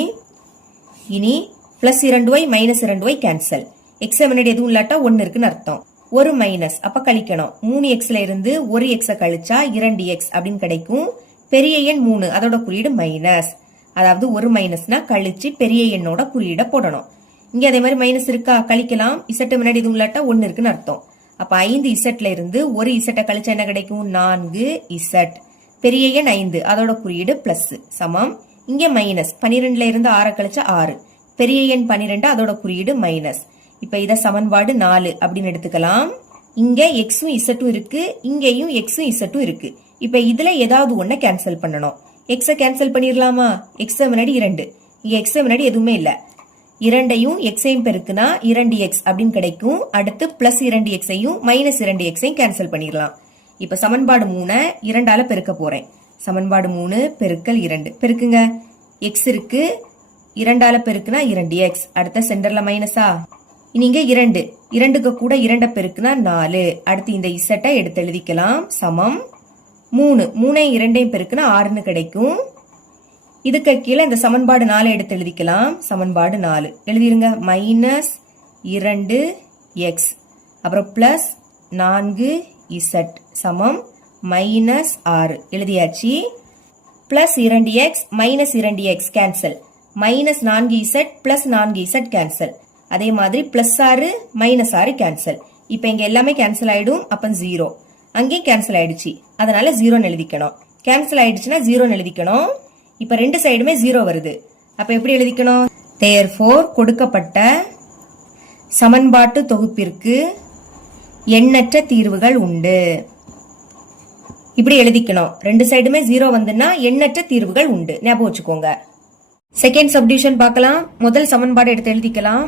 இனி +2y -2y கேன்சல். எக்ஸ் முன்னாடி எதுவும் இல்லாட்டா 1 இருக்குன்னு அர்த்தம். ஒரு மைனஸ் அப்ப கழிக்கணும். 3xல இருந்து ஒரு எக்ஸ கழிச்சா 2x அப்படின்னு கிடைக்கும். பெரிய எண் 3 அதோட குறியீடு மைனஸ். அதாவது ஒரு மைனஸ்னா கழிச்சு பெரிய எண்ணோட குறியீட போடணும். இங்க அதே மாதிரி மைனஸ் இருக்கா? கழிக்கலாம். இசட் முன்னாடி எதுவும் இல்லாட்டா 1 இருக்குன்னு அர்த்தம். அப்ப 5 இசட்ல இருந்து ஒரு இசட்டை கழிச்சா என்ன கிடைக்கும்? 4 இசட். பெரிய எண் 5 அதோட குறியீடு பிளஸ் சமம். இங்க மைனஸ் 12ல இருந்து 6 கழிச்சா 6. பெரிய எண் 12 அதோட குறியீடு மைனஸ். இப்ப இத சமன்பாடு 4 அப்படின்னு எடுத்துக்கலாம். இங்க எக்ஸும் இசட்டும் இருக்கு, இங்கேயும் எக்ஸும் இசட்டும் இருக்கு. இப்ப இதுல ஏதாவது ஒன்ன கேன்சல் பண்ணணும். எக்ஸ கேன்சல் பண்ணிரலாமா? எக்ஸ முன்னாடி 2, இங்க எக்ஸ முன்னாடி எதுவுமே இல்ல. 2ஐயும் எக்ஸையும் பெருக்குனா 2x அப்படின்னு கிடைக்கும். அடுத்து +2xஐயும் -2xஐயும் கேன்சல் பண்ணிரலாம். இப்ப சமன்பாடு 3 2ஆல பெருக்க போறேன். சமன்பாடு 3 பெருக்கல் 2 பெருக்குங்க. x இருக்கு, 2ஆல பெருக்குனா 2x. அடுத்த சென்டர்ல மைனஸா? இங்க 2, 2க்கு கூட 2 பெருக்குனா 4. அடுத்து இந்த இசட்டை எடுத்து எழுதிக்கலாம். சமம் 3, 3ஐயும் 2ஐயும் பெருக்குனா 6ன்னு கிடைக்கும். இதுக்கு கீழே இந்த சமன்பாடு 4 எடுத்து எழுதிக்கலாம். சமன்பாடு 4 எழுதிருங்க. -2x அப்புறம் +4z சமம் -6 எழுதியாச்சு. +2x -2x cancel. -4z +4z cancel. அதே மாதிரி +6 -6 கேன்சல். இப்ப இங்க எல்லாமே கேன்சல் ஆயிடும். அப்ப 0 அங்கேயும் கேன்சல் ஆயிடுச்சு. அதனால 0 எழுதிக்கணும். கேன்சல் ஆயிடுச்சுன்னா 0 எழுதிக்கணும். இப்ப ரெண்டு சைடுமே 0 வருது. அப்ப எப்படி எழுதிக்கணும்? therefore கொடுக்கப்பட்ட சமன்பாட்டு தொகுப்பிற்கு எண்ணற்ற தீர்வுகள் உண்டு. இப்படி எழுதிக்கணும். ரெண்டு சைடுமே 0 வந்துன்னா எண்ணற்ற தீர்வுகள் உண்டு. ஞாபகம் வச்சுக்கோங்க. செகண்ட் சப்டிவிஷன் பார்க்கலாம். முதல் சமன்பாடு எடுத்து எழுதிக்கலாம்.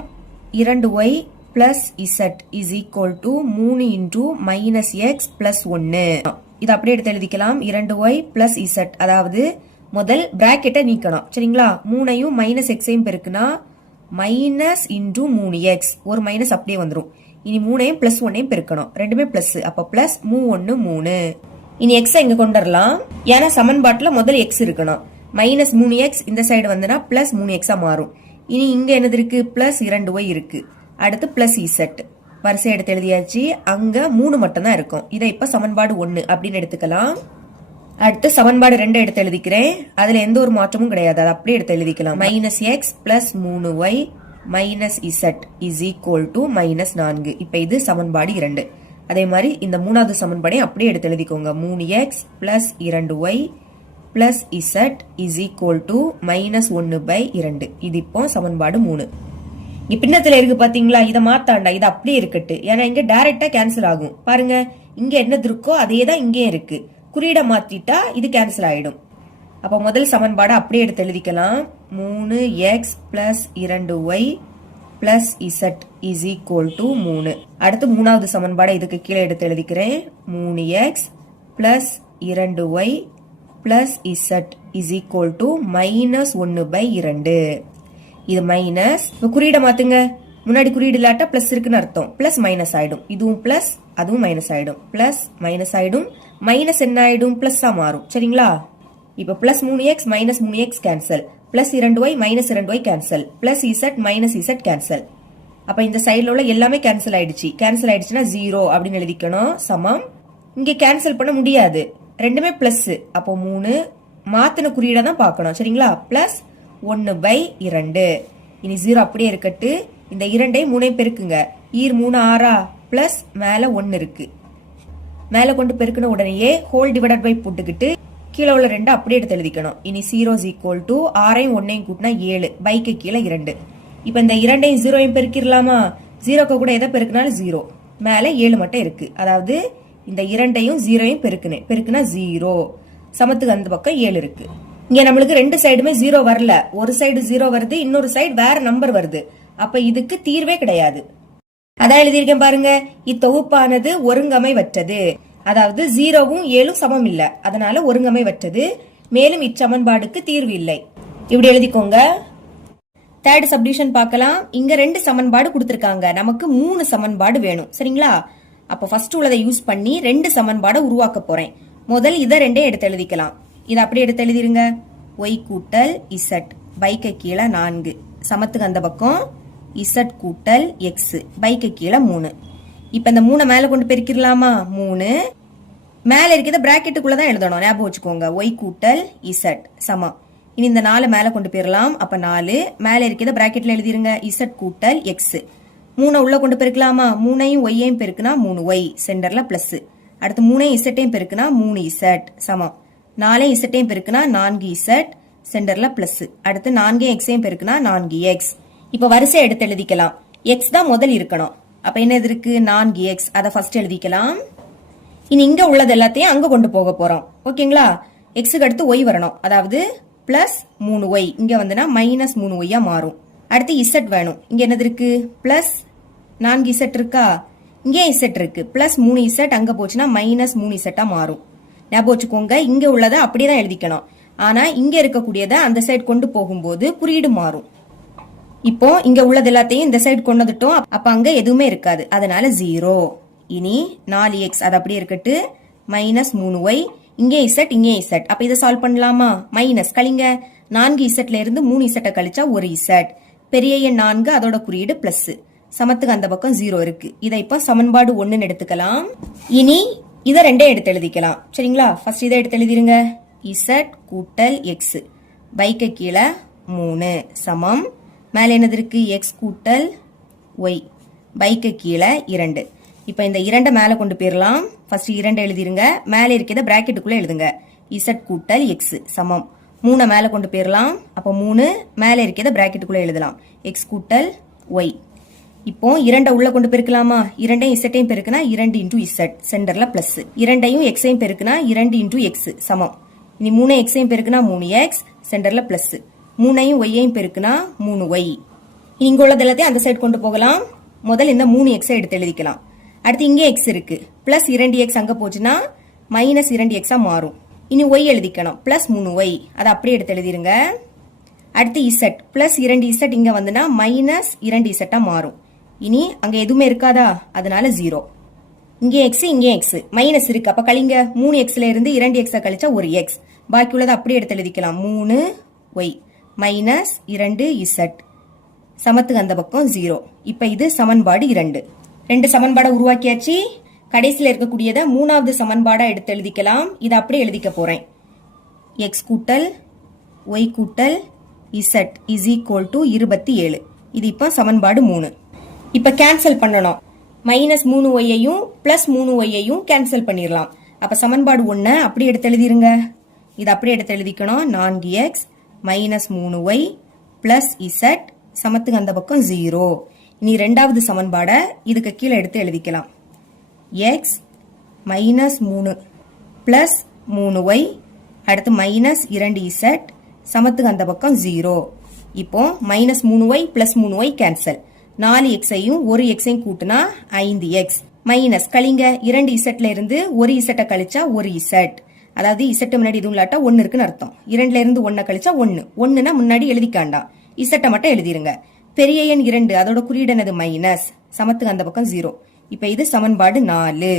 2y plus z is equal to 3 into minus x plus 1. இது அப்படியே எடுத்து எழுதிக்கலாம். 2y plus z அதாவது முதல் பிராக்கெட்டை நீக்கணும். சரிங்களா? 3ஐயும் -xஐயும் பெருக்குனா மைனஸ் இன்டூ 3x. ஒரு மைனஸ் அப்படியே வந்துடும். இனி 3ஐயும் +1ஐயும் பெருக்கணும். ரெண்டுமே பிளஸ். அப்ப பிளஸ் 3 3. இனி x இங்க கொண்டுடலாம். ஏன்னா சமன்பாட்டுல முதல் x இருக்கணும். -3x இந்த சைடு வந்துனா +3x மாறும். இனி இங்க என்னது இருக்கு? +2y இருக்கு. அடுத்து +z வரிசை எடுத்து எழுதியாச்சு. அங்க 3 மட்டும் தான் இருக்கும். இதை இப்ப சமன்பாடு 1 அப்படின்னு எடுத்துக்கலாம். அடுத்து சமன்பாடு 2 எடுத்து எழுதிக்கிறேன். அதுல எந்த ஒரு மாற்றமும் கிடையாது. அதை அப்படியே எடுத்து எழுதிக்கலாம். -x + 3y - z is equal to -4. இப்ப இது சமன்பாடு 2. அதே மாதிரி இந்த மூணாவது சமன்பாடையும் அப்படியே எடுத்து எழுதிக்கோங்க. 3x + 2y + z is equal to -1/2. இது இப்போ சமன்பாடு 3. பின்னத்துல இருக்கு பாத்தீங்களா? இதை மாத்தாண்டா, இது அப்படியே இருக்கட்டு. ஏன்னா இங்க டைரக்டா கேன்சல் ஆகும். பாருங்க, இங்க என்னது இருக்கோ அதே தான் இங்கேயும் இருக்கு. குறியீட மாத்திட்டா இது கேன்சல் ஆயிடும். அப்ப முதல் சமன்பாடு அப்படியே எடுத்து எழுதிக்கலாம். 3x + 2y + z is equal to 3. அடுத்து மூணாவது சமன்பாடு இதுக்கு கீழே எடுத்து எழுதிக்கிறேன். 3x + 2y + z is equal to -1/2. இது மைனஸ். குறியீட மாத்துங்க. முன்னாடி குறியீடு இல்லாட்டா பிளஸ் இருக்குன்னு அர்த்தம். பிளஸ் மைனஸ் ஆயிடும். இதுவும் பிளஸ், அதுவும் மைனஸ் ஆயிடும். பிளஸ் மைனஸ் ஆயிடும். மைனஸ் என்ன ஆயிடும்? பிளஸ்ஸா மாறும். சரிங்களா? இப்ப +3x -3x cancel. +2y -2y cancel. +z -z cancel. அப்ப இந்த சைடுல உள்ள எல்லாமே கேன்சல் ஆயிடுச்சு. கேன்சல் ஆயிடுச்சுன்னா 0 அப்படின்னு எழுதிக்கணும். சமம். இங்க கேன்சல் பண்ண முடியாது. ரெண்டுமே பிளஸ். அப்போ 3 மாத்தின குறியீடை தான் பார்க்கணும் சரிங்களா. பிளஸ் 1/2. இனி 0 அப்படியே இருக்கட்டு. இந்த 2 3 பெருக்குங்க. 3 6 பிளஸ் மேல 1 இருக்கு. மேல கொண்டு பெருக்கின உடனேயே ஹோல் டிவைடட் பை போட்டுக்கிட்டு கீழே உள்ள 2 அப்படியே எடுத்து எழுதிக்கணும். இனி 0 = 6 1 கூட்டினா 7 பைக்கு கீழே 2. இப்ப இந்த 2 0 பெருக்கிடலாமா. 0க்கு கூட எதை பெருக்கினாலும் 0. மேல 7 மட்டும் இருக்கு. அதாவது இந்த 2 0 பெருக்குனா 0. சமத்துக்கு அந்த பக்கம் 7 இருக்கு. இங்க நம்மளுக்கு 2 சைடுமே 0 வரல. ஒரு சைடு 0 வருது, இன்னொரு சைடு வேற நம்பர் வருது. அப்ப இதுக்கு தீர்வே கிடையாது. அதான் எழுதியிருக்கேன் பாருங்க. இத்தொகுப்பானது ஒருங்கமைவற்றது. அதாவது 0வும் 7ம் சமம் இல்ல, அதனால ஒருங்கமைவற்றது. மேலும் இச்சமன்பாடுக்கு தீர்வு இல்லை. இப்படி எழுதிக்கோங்க. தேர்ட் சப்டிவிஷன் பார்க்கலாம். இங்க 2 சமன்பாடு கொடுத்திருக்காங்க. நமக்கு 3 சமன்பாடு வேணும் சரிங்களா. அப்ப ஃபர்ஸ்ட் உள்ளதை யூஸ் பண்ணி 2 சமன்பாடை உருவாக்க போறேன். முதல் இதை 2 எடுத்து எழுதிக்கலாம். இதை அப்படியே எடுத்து எழுதிருங்க. y கூட்டல் z பைக்கு கீழே 4 சமத்துக்கு அந்த பக்கம் z கூட்டல் x பைக்கு கீழே 3. இப்ப இந்த 3 மேல கொண்டு பெருக்கிடலாமா. 3 மேல இருக்கிறத பிராக்கெட்டுக்குள்ளதான் எழுதணும், ஞாபகம் வச்சுக்கோங்க. y கூட்டல் z சமம். இனி இந்த 4 மேல கொண்டு போயிடலாம். அப்ப 4 மேல இருக்கிறத பிராக்கெட்ல எழுதிருங்க. z கூட்டல் x 3 உள்ள கொண்டு பெருக்கலாமா. 3ஐயும் yஐயும் பெருக்குனா 3y சென்டர்ல பிளஸ். அடுத்து 3ஐயும் zஐயும் பெருக்குனா 3z சமம். 4ஐயும் zஐயும் பெருக்குனா 4z சென்டர்ல பிளஸ். அடுத்து 4ஐயும் xஐயும் பெருக்குனா 4x. இப்ப வரிசை எடுத்து எழுதிக்கலாம். x தான் முதல் இருக்கணும். அப்ப என்ன இருக்கு 4x. அதை ஃபர்ஸ்ட் எழுதிக்கலாம். இனி இங்க உள்ளது எல்லாத்தையும் அங்க கொண்டு போக போறோம். ஓகேங்களா. xக்கு அடுத்து y வரணும். அதாவது பிளஸ் 3y இங்க வந்துனா மைனஸ் 3y மாறும். அடுத்து z வேணும். இங்க என்னது இருக்கு பிளஸ் 4z இருக்கா. இங்கே z இருக்கு. பிளஸ் 3z அங்க போச்சுன்னா மைனஸ் 3z மாறும். ஞாபகம் வச்சுக்கோங்க. இங்க உள்ளதை அப்படியேதான் எழுதிக்கணும். ஆனா இங்க இருக்கக்கூடியதை அந்த சைடு கொண்டு போகும்போது குறியீடு மாறும். இப்போ இங்க உள்ளது எல்லாத்தையும் இந்த சைடு கொண்டு வந்துட்டோம். அப்ப அங்க எதுவுமே இருக்காது, அதனால 0. இனி 4x அது அப்படியே இருக்கட்டு. மைனஸ் 3y இங்கே z இங்கே z. அப்ப இதை சால்வ் பண்ணலாமா. மைனஸ் கழிங்க. 4zல இருந்து 3z கழிச்சா 1z. பெரிய எண் 4 அதோட குறியீடு பிளஸ். சமத்துக்கு அந்த பக்கம் 0 இருக்கு. இதை இப்ப சமன்பாடு 1 எடுத்துக்கலாம். இனி இதை 2 எடுத்து எழுதிக்கலாம் சரிங்களா. ஃபர்ஸ்ட் இதை எடுத்து எழுதிருங்க. z கூட்டல் x பைக்கு கீழே 3 சமம். மேல என்னது இருக்கு x கூட்டல் y பைக்கு கீழே 2. இப்ப இந்த 2 மேல கொண்டு போயிடலாம். ஃபர்ஸ்ட் 2 எழுதிருங்க. மேல இருக்கிறத பிராக்கெட்டுக்குள்ள எழுதுங்க. z கூட்டல் x சமம். 3 மேல கொண்டு போயிடலாம். அப்ப 3 மேல இருக்கிறத பிராக்கெட்டுக்குள்ள எழுதலாம். x கூட்டல் y. இப்போ 2 உள்ள கொண்டு பெருக்கலாமா. 2ஐயும் zஐயும் பெருக்குனா 2 into z சென்டர்ல பிளஸ். 2ஐயும் xஐயும் பெருக்குனா 2 into x சமம். இனி 3 xஐயும் பெருக்குனா 3x சென்டர்ல பிளஸ். 3ஐயும் yஐயும் பெருக்குனா 3y. இனி இங்க உள்ளது எல்லாத்தையும் அந்த சைடு கொண்டு போகலாம். முதல் இந்த 3x எடுத்து எழுதிக்கலாம். அடுத்து இங்கே x இருக்கு. பிளஸ் 2x அங்க போச்சுன்னா மைனஸ் 2x மாறும். இனி y எழுதிக்கணும். பிளஸ் 3y அதை அப்படியே எடுத்து எழுதிருங்க. அடுத்து z பிளஸ் 2z இங்க வந்துனா மைனஸ் 2z மாறும். இனி அங்க எதுவுமே இருக்காதா, அதனால 0. இங்கே x இங்கே x மைனஸ் இருக்கு. அப்ப கழிங்க. 3xல இருந்து 2x கழிச்சா 1x. பாக்கி உள்ளதை அப்படியே எடுத்து எழுதிக்கலாம். 3y மைனஸ் 2z சமத்துக்கு அந்த பக்கம் 0. இப்ப இது சமன்பாடு 2. 2 சமன்பாடை உருவாக்கியாச்சு. கடைசியில் இருக்கக்கூடியதை 3வது சமன்பாடா எடுத்து எழுதிக்கலாம். இதை அப்படியே எழுதிக்க போறேன். x கூட்டல் y கூட்டல் z is equal to 27. இது இப்ப சமன்பாடு 3. இப்ப கேன்சல் பண்ணணும். மைனஸ் 3yஐயும் பிளஸ் 3yஐயும் கேன்சல் பண்ணிடலாம். அப்ப சமன்பாடு 1 அப்படி எடுத்து எழுதிருங்க. இது அப்படியே எடுத்து எழுதிக்கணும். 4x minus 3y plus z சமத்துக்கு அந்த பக்கம் 0. இனி 2வது சமன்பாடை இதுக்கு கீழே எடுத்து எழுதிக்கலாம். x மைனஸ் 3 பிளஸ் 3y அடுத்து மைனஸ் 2z சமத்துக்கு அந்த பக்கம் 0. இப்போ minus 3y plus 3y cancel. 4xஐயும் 1xஐயும் கூட்டினா 5x மைனஸ் கழிங்க. 2zல இருந்து 1z கழிச்சா 1z. அதாவது z முன்னாடி இதுவும் இல்லாட்டா 1 இருக்குன்னு அர்த்தம். 2ல இருந்து 1 கழிச்சா 1. 1னா முன்னாடி எழுதிக்காண்டாம். z மட்டும் எழுதிருங்க. பெரிய எண் 2 அதோட குறியீடு என்னது மைனஸ். சமத்துக்கு அந்த பக்கம் 0. இப்ப இது சமன்பாடு 4.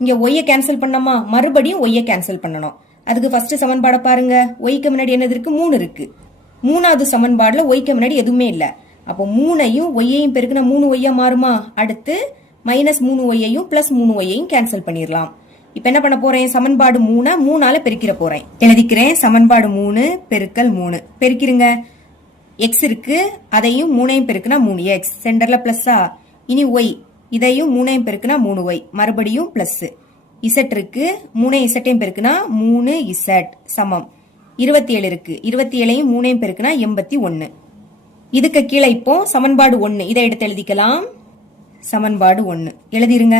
இங்க y கேன்சல் பண்ணோமா, மறுபடியும் y கேன்சல் பண்ணணும். அதுக்கு ஃபர்ஸ்ட் சமன்பாடை பாருங்க. yக்கு முன்னாடி என்னது இருக்கு 3 இருக்கு. 3வது சமன்பாடுல yக்கு முன்னாடி எதுவுமே இல்ல. அப்போ 3ஐயும் yஐயும் பெருக்குனா 3y மாறுமா. அடுத்து மைனஸ் 3yஐயும் பிளஸ் 3yஐயும் கேன்சல் பண்ணிடலாம். இப்ப என்ன பண்ண போறேன், சமன்பாடு 3 3ஆல பெருக்கிற போறேன். எழுதிக்கிறேன், சமன்பாடு 3 பெருக்கல் 3 பெருக்கிருங்க. எக்ஸ் இருக்கு, அதையும் 3ஐயும் பெருக்குனா 3x, சென்டர்ல பிளஸ்ஸா. இனி ஒய், இதையும் 3ஐயும் பெருக்குனா 3y, மறுபடியும் பிளஸ். இசட் இருக்கு, 3 இசட்டையும் பெருக்குனா 3z சமம் 27 இருக்கு, 27ஐயும் 3ஐயும் பெருக்குனா 81. இதுக்கு கீழே இப்போ சமன்பாடு 1 இதை எடுத்து எழுதிக்கலாம். சமன்பாடு 1 எழுதிருங்க.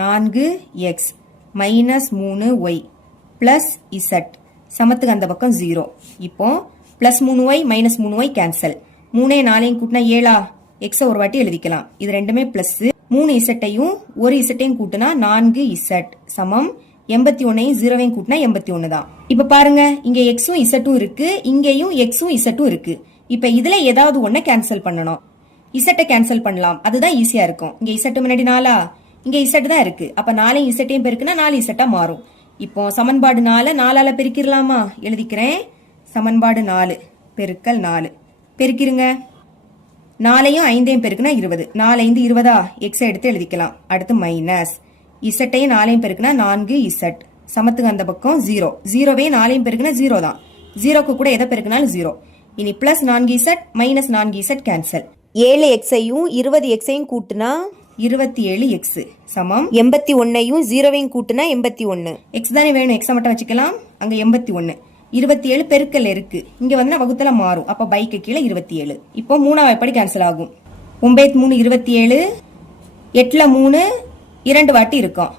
4x minus 3y plus z சமத்துக்கு அந்த பக்கம் 0. இப்போ plus 3y minus 3y cancel. 3 4ஐயும் கூட்டினா 7, எக்ஸ ஒரு வாட்டி எழுதிக்கலாம். இது ரெண்டுமே பிளஸ். 3 இசட்டையும் ஒரு இசட்டையும் கூட்டினா 4z சமம் 81ஐயும் 0ஐயும் கூட்டினா 81 தான். இப்ப பாருங்க, இங்க எக்ஸும் இசட்டும் இருக்கு, இங்கேயும் எக்ஸும் இசட்டும் இருக்கு. இப்ப இதுல ஏதாவது ஒண்ண கேன்சல் பண்ணணும். இசட்டை கேன்சல் பண்ணலாம், அதுதான் ஈஸியா இருக்கும். இங்க இசட்டு முன்னாடி 4, இங்க இசட் தான் இருக்கு. அப்ப 4 இசட்டையும் பெருக்குனா 4 இசட்டா மாறும். இப்போ சமன்பாடு 4 4ஆல பெருக்கிடலாமா? எழுதிக்கிறேன். சமன்பாடு 4 பெருக்கல் 4 பெருக்கிருங்க. 4ஐயும் 5ஐயும் பெருக்குனா 20, 4 5 20, எக்ஸ எடுத்து எழுதிக்கலாம். அடுத்து மைனஸ் இசட்டையும் 4ஐயும் பெருக்குனா 4z சமத்துக்கு அந்த பக்கம் 0, 0வையும் 4ஐயும் பெருக்குனா 0 தான். 0க்கு கூட எதை பெருக்குனாலும் 0. இனி plus 4z minus 4z cancel. 7xஐயும் 20xஐயும் கூட்டினா 27x சமம் 81ஐயும் 0வையும் கூட்டினா 81. எக்ஸ் தானே வேணும், எக்ஸ மட்டும் வச்சுக்கலாம். அங்க 81, 27 பெருக்கல் இருக்கு, இங்க வந்து வகுத்தல மாறும். அப்ப பைக்கு கீழே 27. இப்போ 3ஆவது எப்படி கேன்சல் ஆகும்? 9 3 27, 8ல 3 2 வாட்டி இருக்கும்.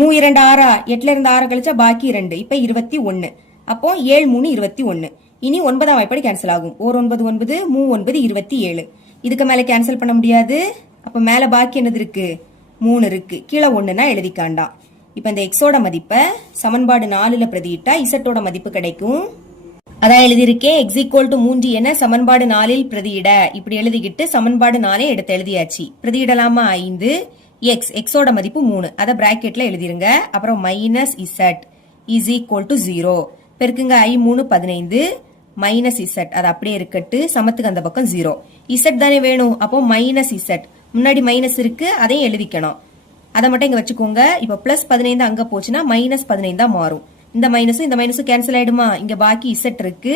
3 2 6, 8ல இருந்து 6 கழிச்சா பாக்கி 2, இப்ப 21. அப்போ 7 3 21. இனி 9ஆவது எப்படி கேன்சல் ஆகும்? 1 9 9, 3 9 27. இதுக்கு மேல கேன்சல் பண்ண முடியாது. அப்ப மேல பாக்கி என்னது இருக்கு? 3 இருக்கு, கீழே 1னா எழுதிக்காண்டாம். இப்ப இந்த எக்ஸோட மதிப்பை சமன்பாடு 4ல பிரதியிட்டா இசட்டோட மதிப்பு கிடைக்கும். அதான் எழுதியிருக்கேன், x = 3 என சமன்பாடு 4ல் பிரதியிட. இப்படி எழுதிக்கிட்டு சமன்பாடு 4 எடுத்து எழுதியாச்சு. பிரதியிடலாமா? 5 எக்ஸோட மதிப்பு 3, அதை பிராக்கெட்ல எழுதிருங்க. அப்புறம் minus Z is equal to 0 பெருக்குங்க. I 3 15 minus Z அது அப்படியே இருக்கட்டு, சமத்துக்கு அந்த பக்கம் 0. இசட் தானே வேணும், அப்போ மைனஸ் இசட் முன்னாடி மைனஸ் இருக்கு, அதையும் எழுதிக்கணும். அதை மட்டும் இங்க வச்சுக்கோங்க. இப்ப பிளஸ் 15 அங்க போச்சுன்னா மைனஸ் 15 தான் மாறும். இந்த மைனஸும் கேன்சல் ஆயிடுமா? இங்க பாக்கி இசட் இருக்கு,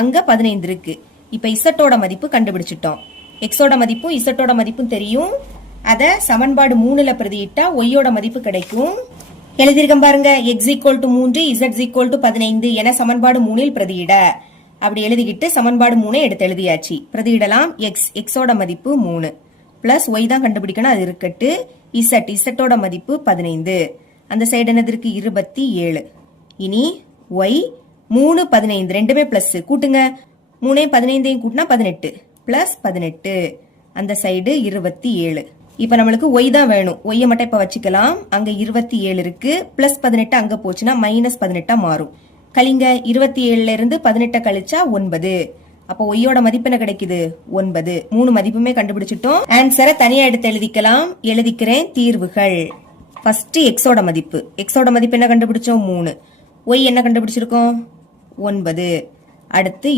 அங்க 15 இருக்கு. இப்ப இசட்டோட மதிப்பு கண்டுபிடிச்சிட்டோம். எக்ஸோட மதிப்பும் இசட்டோட மதிப்பும் தெரியும். அத சமன்பாடு 3ல பிரதியிட்டா ஒய்யோட மதிப்பு கிடைக்கும். எழுதிருக்கேன் பாருங்க, x = 3 z = 15 என சமன்பாடு 3ல் பிரதியிட. அப்படி எழுதிக்கிட்டு சமன்பாடு 3 எடுத்து எழுதியாச்சு. பிரதியிடலாம். எக்ஸோட மதிப்பு 3 பிளஸ் ஒய் தான் கண்டுபிடிக்கணும், அது இருக்கட்டு. இசட்டோட மதிப்பு 15, அந்த சைடு என்னது இருக்கு? 27. இனி ஒய் 3 15 ரெண்டுமே பிளஸ் கூட்டுங்க. 3 15ஐயும் கூட்டினா 18 பிளஸ் 18, அந்த சைடு 27. இப்ப நம்மளுக்கு ஒய் தான் வேணும், ஒய்ய மட்டும் இப்ப வச்சுக்கலாம். அங்க 27 இருக்கு, பிளஸ் 18 அங்க போச்சுன்னா மைனஸ் 18 மாறும். கழிங்க. 27ல இருந்து 18 கழிச்சா 9. அப்போ ஒய்யோட மதிப்பு என்ன கிடைக்குது? 9. 3 மதிப்புமே கண்டுபிடிச்சிட்டோம். ஆன்சரை தனியா எடுத்து எழுதிக்கலாம். எழுதிக்கிறேன். தீர்வுகள். ஃபர்ஸ்ட் எக்ஸோட மதிப்பு என்ன கண்டுபிடிச்சோம்? 3. ஒய் என்ன கண்டுபிடிச்சிருக்கோம்? 9. அடுத்து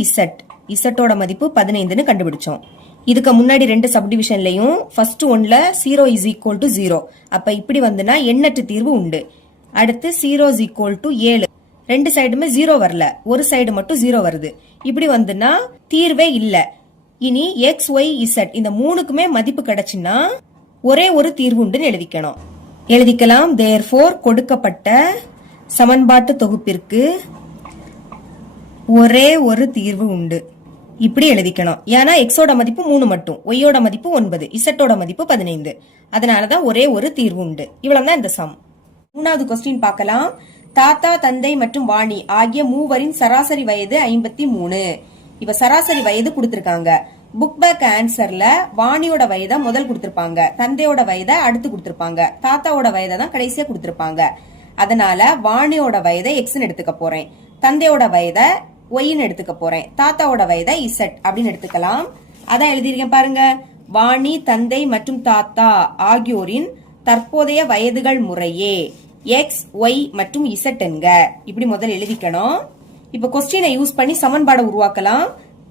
இசட்டோட மதிப்பு 15ன்னு கண்டுபிடிச்சோம். இதுக்கு முன்னாடி 2 சப்டிவிஷன்லயும் ஃபர்ஸ்ட் ஒன்ல 0 = 0. அப்ப இப்படி வந்துனா எண்ணற்ற தீர்வு உண்டு. அடுத்து 0 = 7. ரெண்டு சைடுமே 0 வரல, ஒரு சைடு மட்டும் 0 வருது. இப்படி வந்துன்னா தீர்வே இல்ல. இனி எக்ஸ் ஒய் இசட் இந்த 3க்குமே மதிப்பு கிடைச்சுன்னா ஒரே ஒரு தீர்வு உண்டுன்னு எழுதிக்கணும். எழுதிக்கலாம். therefore கொடுக்கப்பட்ட சமன்பாட்டு தொகுப்பிற்கு ஒரே ஒரு தீர்வு உண்டு. இப்படி எழுதிக்கணும். ஏன்னா எக்ஸோட மதிப்பு 3 மட்டும், ஒய்யோட மதிப்பு 9, இசட்டோட மதிப்பு 15. அதனாலதான் ஒரே ஒரு தீர்வு உண்டு. இவ்வளவுதான் இந்த சம். 3வது கொஸ்டின் பார்க்கலாம். தாத்தா, தந்தை மற்றும் வாணி ஆகிய மூவரின் சராசரி வயது 53. இப்ப சராசரி வயது கொடுத்திருக்காங்க. புக் பேக் ஆன்சர்ல வாணியோட வயதை முதல் கொடுத்திருப்பாங்க, தந்தையோட வயதை அடுத்து கொடுத்திருப்பாங்க, தாத்தாவோட வயதை தான் கடைசியா கொடுத்திருப்பாங்க. அதனால வாணியோட வயதை எக்ஸ்ன்னு எடுத்துக்க போறேன், தந்தையோட வயதை ஒய்ன்னு எடுத்துக்க போறேன், தாத்தாவோட வயதை இசட் அப்படின்னு எடுத்துக்கலாம். அதான் எழுதியிருக்கேன் பாருங்க. வாணி, தந்தை மற்றும் தாத்தா ஆகியோரின் தற்போதைய வயதுகள் முறையே எக்ஸ், ஒய் மற்றும் இசட் என்க. இப்படி முதல் எழுதிக்கணும். இப்ப கொஸ்டினை யூஸ் பண்ணி சமன்பாடை உருவாக்கலாம்.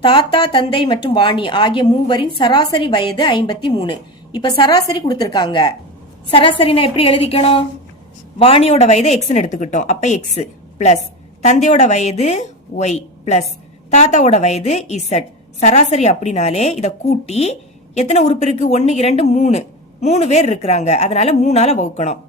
தாத்தா, தந்தை மற்றும் வாணி ஆகிய மூவரின் சராசரி வயது 53. இப்ப சராசரி கொடுத்திருக்காங்க. சராசரி நான் எப்படி எழுதிக்கணும்? வாணியோட வயது எக்ஸ்ன்னு எடுத்துக்கிட்டோம். அப்ப எக்ஸ் பிளஸ் தந்தையோட வயது ஒய் பிளஸ் தாத்தாவோட வயது இசட். சராசரி அப்படினாலே இத கூட்டி எத்தனை உறுப்பு இருக்கு? 1 2 3 3 பேர் இருக்கிறாங்க. அதனால 3ஆல வகுக்கணும்.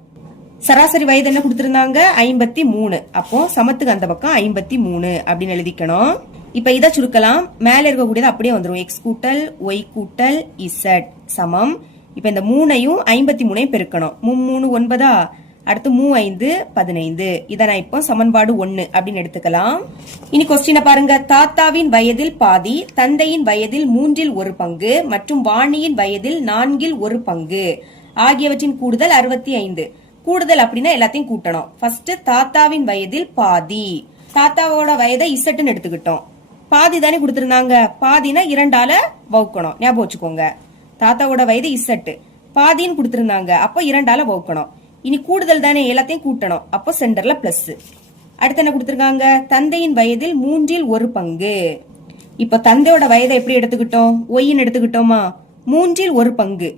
சராசரி வயது என்ன கொடுத்திருந்தாங்க? 53. அப்போ சமத்துக்கு அந்த பக்கம் 53 அப்படின்னு எழுதிக்கணும். இப்ப இதை சுருக்கலாம். மேல இருக்கக்கூடியது அப்படியே வந்துடும். எக்ஸ் கூட்டல் ஒய் கூட்டல் இசட் சமம். இப்ப இந்த 3ஐயும் 53ஐயும் பெருக்கணும். 3 9 அடுத்து 3 5 15. இதை நான் இப்போ சமன்பாடு 1 அப்படின்னு எடுத்துக்கலாம். இனி கொஸ்டினை பாருங்க. தாத்தாவின் வயதில் பாதி, தந்தையின் வயதில் 3இல் 1 பங்கு மற்றும் வாணியின் வயதில் 4இல் 1 பங்கு ஆகியவற்றின் கூடுதல் 65. கூடுதல் அப்படின்னா எல்லாத்தையும் கூட்டணும். ஃபர்ஸ்ட் தாத்தாவின் வயதில் பாதி. தாத்தாவோட வயதை இசட்னு எடுத்துக்கிட்டோம். பாதி தானே கொடுத்திருந்தாங்க. பாதினா 2ஆல வகுக்கணும். ஞாபகம் வச்சுக்கோங்க. தாத்தாவோட வயது இசட், பாதின்னு கொடுத்திருந்தாங்க. அப்போ 2ஆல வகுக்கணும். இனி கூடுதல் தானே, எல்லாத்தையும் கூட்டணும். அப்போ சென்டர்ல பிளஸ். அடுத்து என்ன கொடுத்திருக்காங்க? தந்தையின் வயதில் 3இல் 1 பங்கு. இப்ப தந்தையோட வயதை எப்படி எடுத்துக்கிட்டோம்? ஒய்ன்னு எடுத்துக்கிட்டோமா? 3இல் 1 பங்கு.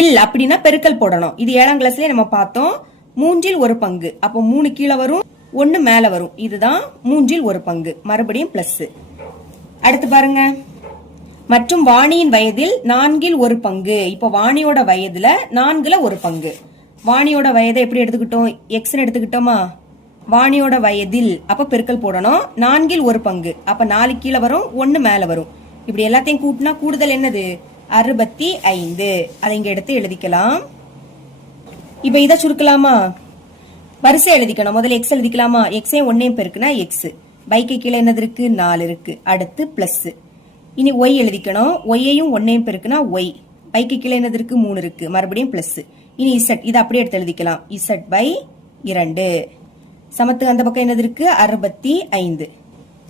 இல் அப்படின்னா பெருக்கல் போடணும். இது 7ஆம் கிளாஸ்லயே நம்ம பார்த்தோம். 3இல் 1 பங்கு. அப்போ 3 கீழே வரும், 1 மேல வரும். இதுதான் 3இல் 1 பங்கு. மறுபடியும் பிளஸ். அடுத்து பாருங்க. மற்றும் வாணியின் வயதில் 4இல் 1 பங்கு. இப்ப வாணியோட வயதுல 4ல 1 பங்கு. வாணியோட வயதை எப்படி எடுத்துக்கிட்டோம்? எக்ஸ்ன்னு எடுத்துக்கிட்டோமா? வாணியோட வயதில் அப்ப பெருக்கல் போடணும். 4இல் 1 பங்கு. அப்ப 4 கீழே வரும், 1 மேல வரும். இப்படி எல்லாத்தையும் கூட்டினா கூடுதல் என்னது? 65. அதை இங்க எடுத்து எழுதிக்கலாம். இப்ப இதை சுருக்கலாமா? வரிசை எழுதிக்கணும். முதல்ல எக்ஸ் எழுதிக்கலாமா? எக்ஸையும் 1ஐயும் பெருக்குனா எக்ஸ். பைக்கு கீழே என்னது இருக்கு? 4 இருக்கு. அடுத்து பிளஸ். இனி ஒய் எழுதிக்கணும். ஒய்யையும் 1ஐயும் பெருக்குனா ஒய். பைக்கு கீழே என்னது இருக்கு? 3 இருக்கு. மறுபடியும் பிளஸ். இனி இசட். இதை அப்படியே எடுத்து எழுதிக்கலாம். Z by 2. சமத்துக்கு அந்த பக்கம் என்னது இருக்கு? 65.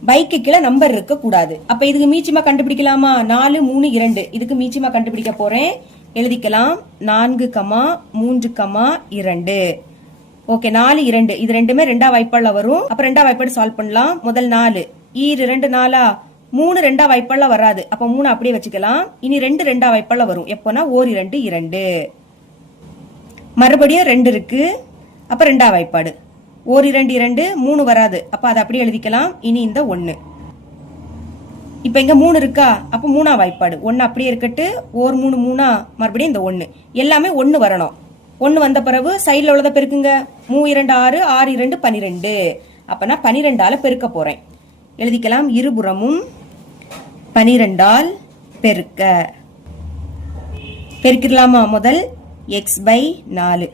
பைக்கு கீழே நம்பர் இருக்க கூடாது. அப்ப இதுக்கு மீச்சியமா கண்டுபிடிக்கலாமா? 4 3 2. இதுக்கு மீச்சியமா கண்டுபிடிக்க போறேன். எழுதிக்கலாம். 4, 3, 2. ஓகே. 4 2. இது ரெண்டுமே 2ஆம் வாய்ப்பாடுல வரும். அப்ப 2ஆம் வாய்ப்பாடு சால்வ் பண்ணலாம். முதல் 4 2 4 3 2ஆம் வாய்ப்பாடுல வராது. அப்ப 3 அப்படியே வச்சுக்கலாம். இனி 2 2ஆம் வாய்ப்பாடுல வரும். எப்போனா 1 2 2. மறுபடியும் 2 இருக்கு. அப்ப 2ஆம் வாய்ப்பாடு 1 2 2 3 வராது. அப்ப அதை அப்படியே எழுதிக்கலாம். இனி இந்த 1. இப்ப இங்க 3 இருக்கா? அப்ப 3ஆம் வாய்ப்பாடு 1 அப்படியே இருக்கட்டு. 1 3 3 மறுபடியும் இந்த 1. எல்லாமே 1 வரணும். 1 வந்த பிறகு சைட்ல உள்ளத பெருக்குங்க. 3 2 6 6 2 12. அப்ப நான் 12ஆல பெருக்க போறேன். எழுதிக்கலாம். இருபுறமும் 12ஆல் பெருக்க. பெருக்கிடலாமா? முதல் எக்ஸ் பை 4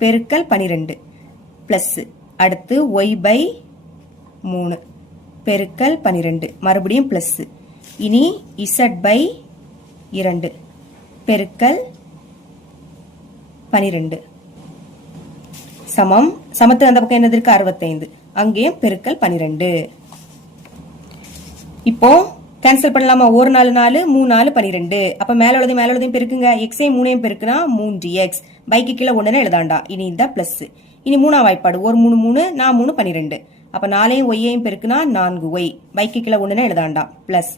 பெருக்கல் 12 பிளஸ். அடுத்து ஒய் பை 3 பெருக்கல் 12 மறுபடியும் பிளஸ். இனி இசட் பை 2 பெருக்கல் 12 சமம். சமத்து அந்த பக்கம் என்னது இருக்கு? 65. அங்கேயும் பெருக்கல் 12. இப்போ கேன்சல் பண்ணலாமா? 1 4 4 3 4 12. அப்ப மேல உள்ளதையும் பெருக்குங்க. எக்ஸையும் 3ஐயும் பெருக்குனா 3x. பைக்கு கீழே 1 எழுதாண்டா. இனி இந்த பிளஸ். இனி 3ஆம் வாய்ப்பாடு 1 3 3 4 3 12. அப்ப 4ஐயும் ஒய்யையும் பெருக்குனா 4y. பைக்கு கீழே 1 எழுதாண்டா. பிளஸ்.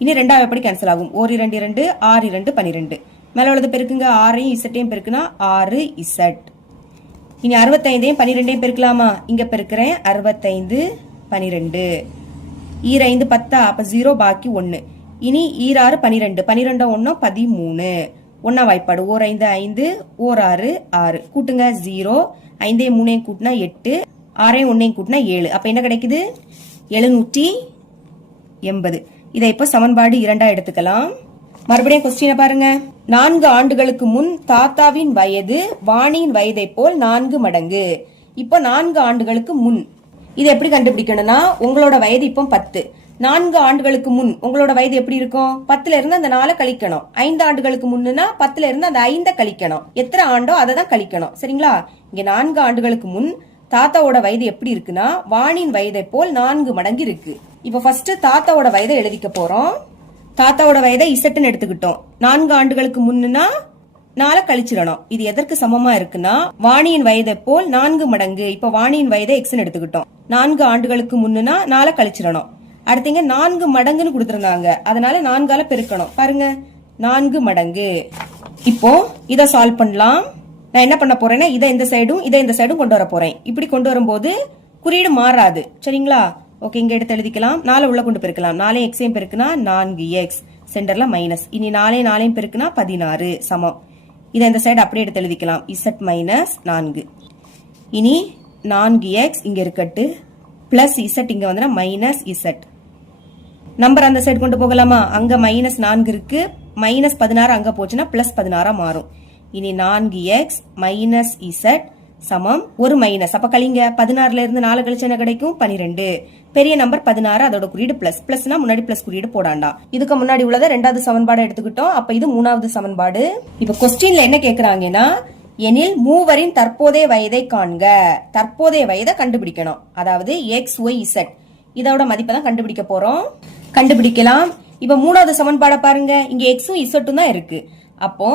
இனி 2ஆம் வாய்ப்பாடு கேன்சல் ஆகும். 1 2 2 6 2 12. மேல உள்ளது பெருக்குங்க. 6ஐயும் இசட்டையும் பெருக்குனா 6z. இனி 65ஐயும் 12ஐயும் பெருக்கலாமா? இங்க பெருக்கிறேன். 65 12. 5 10. அப்ப 0 பாக்கி 1. இனி 6 12. 12 1 13. 1ஆம் வாய்ப்பாடு 1 5 5 1 6 6. கூட்டுங்க. 0 5 3 கூட்டினா 8 6 1 கூட்டினா 7. அப்ப என்ன கிடைக்குது? 780. இதை இப்ப சமன்பாடு 2ஆ எடுத்துக்கலாம். மறுபடியும் கொஸ்டினை பாருங்க. 4 ஆண்டுகளுக்கு முன் தாத்தாவின் வயது வாணியின் வயதை போல் 4 மடங்கு. இப்ப 4 ஆண்டுகளுக்கு முன் இது எப்படி கண்டுபிடிக்கணும்னா, உங்களோட வயது இப்போ 10. 4 ஆண்டுகளுக்கு முன் உங்களோட வயது எப்படி இருக்கும்? 10ல இருந்து அந்த 4 கழிக்கணும். 5 ஆண்டுகளுக்கு முன்னுனா 10ல இருந்து அந்த 5 கழிக்கணும். எத்தனை ஆண்டோ அதை தான் கழிக்கணும். சரிங்களா? இங்க 4 ஆண்டுகளுக்கு முன் தாத்தாவோட வயது எப்படி இருக்குன்னா, வாணியின் வயதை போல் 4 மடங்கு இருக்கு. இப்ப ஃபர்ஸ்ட் தாத்தாவோட வயதை எழுதிக்க போறோம். தாத்தாவோட வயதை இசட்னு எடுத்துக்கிட்டோம். 4 ஆண்டுகளுக்கு முன்னுனா 4 கழிச்சிடணும். இது எதற்கு சமமா இருக்குன்னா, வாணியின் வயதை போல் 4 மடங்கு. இப்ப வாணியின் வயதை எக்ஸ்ன்னு எடுத்துக்கிட்டோம். 4 ஆண்டுகளுக்கு முன்னுனா 4 கழிச்சிடணும். அடுத்தீங்க 4 மடங்குன்னு கொடுத்திருந்தாங்க. அதனால 4ஆல பெருக்கணும். பாருங்க 4 மடங்கு. இப்போ இத சால்வ் பண்ணலாம். நான் என்ன பண்ண போறேன்னா இதை இந்த சைடும் கொண்டு வர போறேன். இப்படி கொண்டு வரும்போது குறியீடு மாறாது. சரிங்களா? ஓகே, இங்க எடுத்து எழுதிக்கலாம். 4 உள்ள கொண்டு பெருக்கலாம். 4 எக்ஸையும் பெருக்குனா 4x, சென்டர்ல மைனஸ். இனி 4 பெருக்குனா 16 சமம். இதை இந்த சைடு அப்படியே எடுத்து எழுதிக்கலாம். z minus 4. இனி 4x இங்க இருக்கட்டு, பிளஸ் z இங்க வந்து மைனஸ் z. நம்பர் அந்த சைடு கொண்டு போகலாமா? அங்க மைனஸ் 4 இருக்கு, மைனஸ் 16 அங்க போச்சுன்னா பிளஸ் 16 மாறும். இனி 4x மைனஸ் z சமம் ஒரு மைனஸ். அப்ப கழிங்க. 16ல இருந்து 4 கழிச்சு என்ன கிடைக்கும்? 12. பெரிய நம்பர் 16, அதோட குறியீடு பிளஸ். பிளஸ்னா முன்னாடி பிளஸ் குறியீடு போடாண்டா. இதுக்கு முன்னாடி உள்ளத 2வது சமன்பாடு எடுத்துக்கிட்டோம். அப்ப இது 3வது சமன்பாடு. இப்ப கொஸ்டின்ல என்ன கேக்குறாங்கன்னா, எனில் மூவரின் தற்போதைய வயதை காண்க. தற்போதைய வயதை கண்டுபிடிக்கணும். அதாவது x, y, z இதோட மதிப்பை தான் கண்டுபிடிக்க போறோம். கண்டுபிடிக்கலாம். இப்ப 3வது சமன்பாடை பாருங்க. இங்க எக்ஸும் இசட்டும் தான் இருக்கு. அப்போ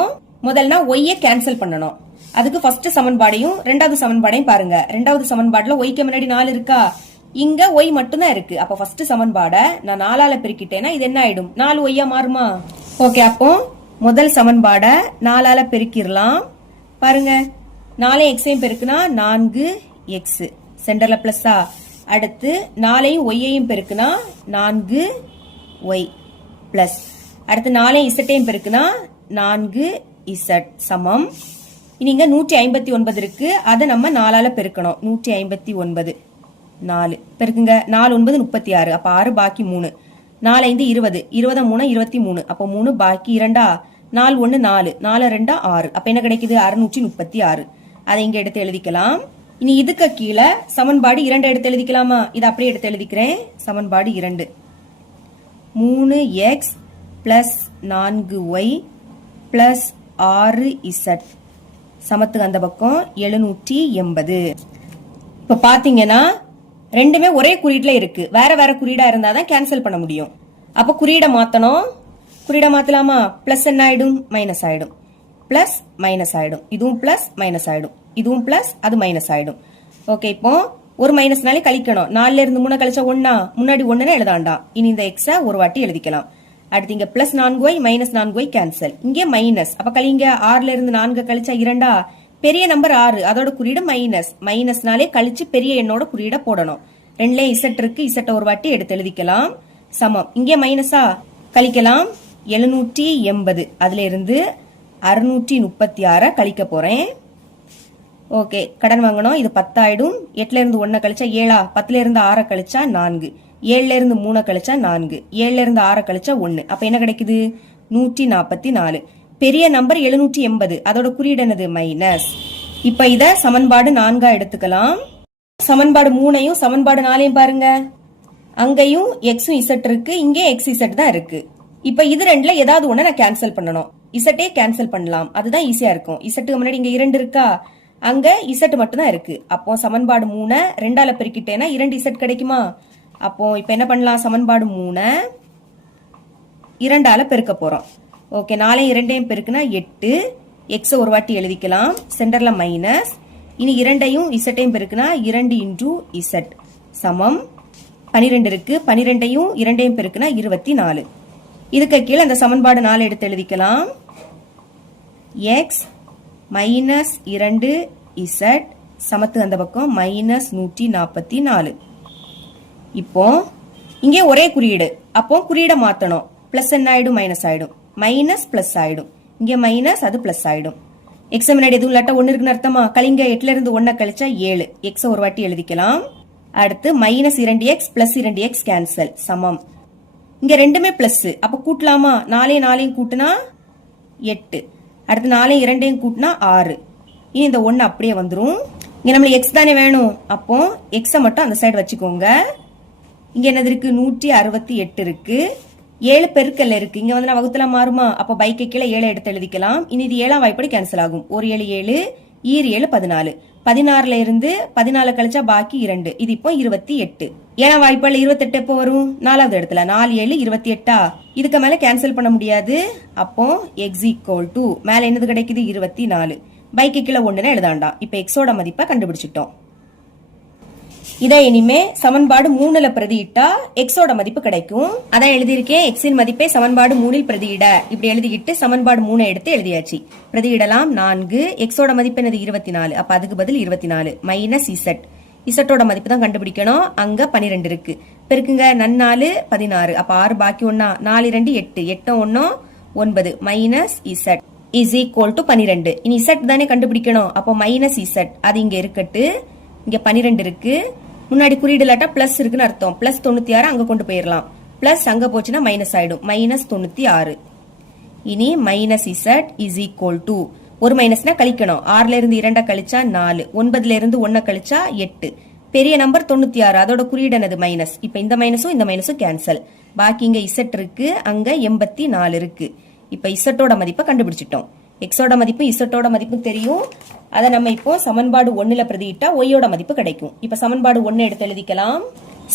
முதல்னா ஒய்யை கேன்சல் பண்ணணும். அதுக்கு ஃபர்ஸ்ட் சமன்பாடையும் 2வது சமன்பாடையும் பாருங்க. 2வது சமன்பாடுல ஒய்க்கு முன்னாடி 4 இருக்கா? இங்க ஒய் மட்டும் தான் இருக்கு. அப்ப ஃபர்ஸ்ட் சமன்பாடை நான் 4ஆல பெருக்கிட்டேன்னா இது என்ன ஆயிடும்? 4 ஒய்யா மாறுமா? ஓகே, அப்போ முதல் சமன்பாடை 4ஆல பெருக்கிடலாம். பாருங்க, 4 எக்ஸையும் பெருக்குனா 4x, சென்டர்ல பிளஸ்ஸா. அடுத்து 4ஐயும் ஒய்யையும் பெருக்குனா 4y பிளஸ். அடுத்து 4ஐயும் இசட்டையும் பெருக்குனா 4z சமம். இனி இங்க 159 இருக்கு. அதை நம்ம 4ஆல பெருக்கணும். 159 4 பெருக்குங்க. 4 9 36. அப்ப 6 பாக்கி 3. 4 5 20. 20 3 23. அப்ப 3 பாக்கி 2. 4 1 4. 4 2 6. அப்ப என்ன கிடைக்குது? 636. அதை இங்க எடுத்து எழுதிக்கலாம். இனி இதுக்கு கீழே சமன்பாடு 2 எடுத்து எழுதிக்கலாமா? இதை அப்படியே எடுத்து எழுதிக்கிறேன். சமன்பாடு 2 3x plus 4y plus 6z சமத்துக்கு அந்த பக்கம் 780. இப்ப பாத்தீங்கன்னா ரெண்டுமே ஒரே குறியீட்டுல இருக்கு. வேற வேற குறியீடா இருந்தாதான் கேன்சல் பண்ண முடியும். அப்ப குறியீடை மாத்தணும். குறியீடை மாத்தலாமா? பிளஸ் என்ன ஆயிடும்? மைனஸ் ஆயிடும். பிளஸ் மைனஸ் ஆயிடும். இதுவும் பிளஸ் மைனஸ் ஆயிடும். இதுவும் பிளஸ், அது மைனஸ் ஆயிடும். ஓகே, இப்போ ஒரு மைனஸ்னாலே கழிக்கணும். 4ல இருந்து 3 கழிச்சா 1, முன்னாடி 1 எழுதாண்டா. இனி இந்த எக்ஸ ஒரு வாட்டி எழுதிக்கலாம். அடுத்து இங்க plus 4y minus 4y cancel. இங்கே மைனஸ். அப்ப கழிங்க. 6ல இருந்து 4 கழிச்சா 2. பெரிய நம்பர் 6, அதோட குறியீடு மைனஸ். மைனஸ்னாலே கழிச்சு பெரிய எண்ணோட குறியீட போடணும். 2ல இசட் இருக்கு. இசட்ட ஒரு வாட்டி எடுத்து எழுதிக்கலாம். சமம். இங்கே மைனஸா? கழிக்கலாம். 780. அதுல இருந்து 636 கழிக்க போறேன். ஓகே, கடன் வாங்கணும். இது 10 ஆயிடும். 8ல இருந்து 1 கழிச்சா 7. 10ல இருந்து 6 கழிச்சா 4. 7ல இருந்து 3 கழிச்சா 4. 7ல இருந்து 6 கழிச்சா 1. அப்ப என்ன கிடைக்குது? 144. பெரிய நம்பர் 780. அதோட குறியீடு என்னது? மைனஸ். இப்ப இத சமன்பாடு 4 எடுத்துக்கலாம். சமன்பாடு 3ஐயும் சமன்பாடு 4ஐயும் பாருங்க. அங்கேயும் எக்ஸும் இசட் இருக்கு, இங்கே எக்ஸ் இசட் தான் இருக்கு. இப்ப இது ரெண்டுல ஏதாவது ஒண்ணு நான் கேன்சல் பண்ணணும். இசட்டே கேன்சல் பண்ணலாம். அதுதான் ஈஸியா இருக்கும். இசட்டுக்கு முன்னாடி இங்க 2 இருக்கா? அங்க இசட் மட்டும் தான் இருக்கு. அப்போ சமன்பாடு 3 2ஆல பெருக்கிட்டேன்னா 2 இசட் கிடைக்குமா? அப்போ இப்ப என்ன பண்ணலாம்? சமன்பாடு 3 2ஆல பெருக்க போறோம். ஓகே, 4 2ஐயும் பெருக்குனா 8. எக்ஸ ஒரு வாட்டி எழுதிக்கலாம். சென்டர்ல மைனஸ். இனி 2ஐயும் இசட்டையும் பெருக்குனா 2 இன்டூ இசட் சமம் 12 இருக்கு. 12ஐயும் 2ஐயும் பெருக்குனா 24. இதுக்கு கீழே அந்த சமன்பாடு 4 எடுத்து எழுதிக்கலாம். எக்ஸ் மைனஸ் 2z சமத்து அந்த பக்கம் மைனஸ் 144. இப்போ இங்கே ஒரே குறியீடு. அப்போ குறியீடை மாத்தணும். பிளஸ் என்ன ஆயிடும்? மைனஸ் ஆயிடும். மைனஸ் பிளஸ் ஆயிடும். இங்க மைனஸ், அது பிளஸ் ஆயிடும். எக்ஸ் முன்னாடி எதுவும் இல்லாட்டா 1 இருக்குன்னு அர்த்தமா? கழிங்க. 8ல இருந்து 1 கழிச்சா 7. எக்ஸ ஒரு வாட்டி எழுதிக்கலாம். அடுத்து minus 2x plus 2x cancel சமம். இங்க ரெண்டுமே பிளஸ். அப்ப கூட்டலாமா? 4 கூட்டினா 8. அடுத்து 4 2 கூட்டினா 6. இனி இந்த 1 அப்படியே வந்துரும். இங்க நம்மளுக்கு எக்ஸ் தானே வேணும். அப்போ எக்ஸ மட்டும் அந்த சைடு வச்சுக்கோங்க. இங்க என்னது இருக்கு? 168 இருக்கு. 7 பெருக்கல்ல இருக்கு. இங்க வந்து நான் வகுத்துல மாறுமா? அப்ப பைக்கு கீழே 7 எடுத்து எழுதிக்கலாம். இனி இது 7ஆம் வாய்ப்படி கேன்சல் ஆகும். 1 7 7, ஈர் 7 14. 16ல இருந்து 14 கழிச்சா பாக்கி 2. இது இப்போ 28. 7ஆம் வாய்ப்பால 28 எப்போ வரும்? 4வது இடத்துல. 4 7 28. இதுக்கு மேல கேன்சல் பண்ண முடியாது. அப்போ எக்ஸ் ஈக்குவல் டு மேல என்னது கிடைக்குது? 24. பைக்கு கீழே 1 எழுதாண்டா. இப்ப எக்ஸோட மதிப்பை கண்டுபிடிச்சிட்டோம். இதை இனிமே சமன்பாடு 3ல பிரதியிட்டா எக்ஸோட மதிப்பு கிடைக்கும். அதான் எழுதியிருக்கேன், எக்ஸின் மதிப்பை சமன்பாடு 3ல் பிரதியிட. இப்படி எழுதிக்கிட்டு சமன்பாடு 3 எடுத்து எழுதியாச்சு. பிரதியிடலாம் 4, எக்ஸோட மதிப்பு என்னது 24, அப்ப அதுக்கு பதில் 24 மைனஸ் இசட். இசட்டோட மதிப்பு தான் கண்டுபிடிக்கணும், அங்க 12 இருக்கு. பெருக்குங்க, 4 16, அப்ப 6 பாக்கி 1, 4 2 8, 8 1 9 minus Z is equal to 12. இனி இசட் தானே கண்டுபிடிக்கணும், அப்போ மைனஸ் இசட் அது இங்க இருக்கட்டு. இங்க 12 இருக்கு, முன்னாடி குறியீடு இல்லாட்டா பிளஸ் இருக்குன்னு அர்த்தம். பிளஸ் 96 அங்க கொண்டு போயிடலாம். பிளஸ் அங்க போச்சுன்னா மைனஸ் ஆயிடும், மைனஸ் 96. இனி minus Z is equal to, ஒரு மைனஸ்னா கழிக்கணும். 6ல இருந்து 2 கழிச்சா 4, 9ல இருந்து 1 கழிச்சா 8. பெரிய நம்பர் 96, அதோட குறியீடு என்னது மைனஸ். இப்ப இந்த மைனஸும் கேன்சல். பாக்கி இங்க இசட் இருக்கு, அங்க 84 இருக்கு. இப்ப இசட்டோட மதிப்பை கண்டுபிடிச்சிட்டோம். எக்ஸோட மதிப்பு இசட்டோட மதிப்பு தெரியும். அதை நம்ம இப்போ சமன்பாடு 1ல பிரதியிட்டா ஒய்யோட மதிப்பு கிடைக்கும். இப்ப சமன்பாடு 1 எடுத்து எழுதிக்கலாம்.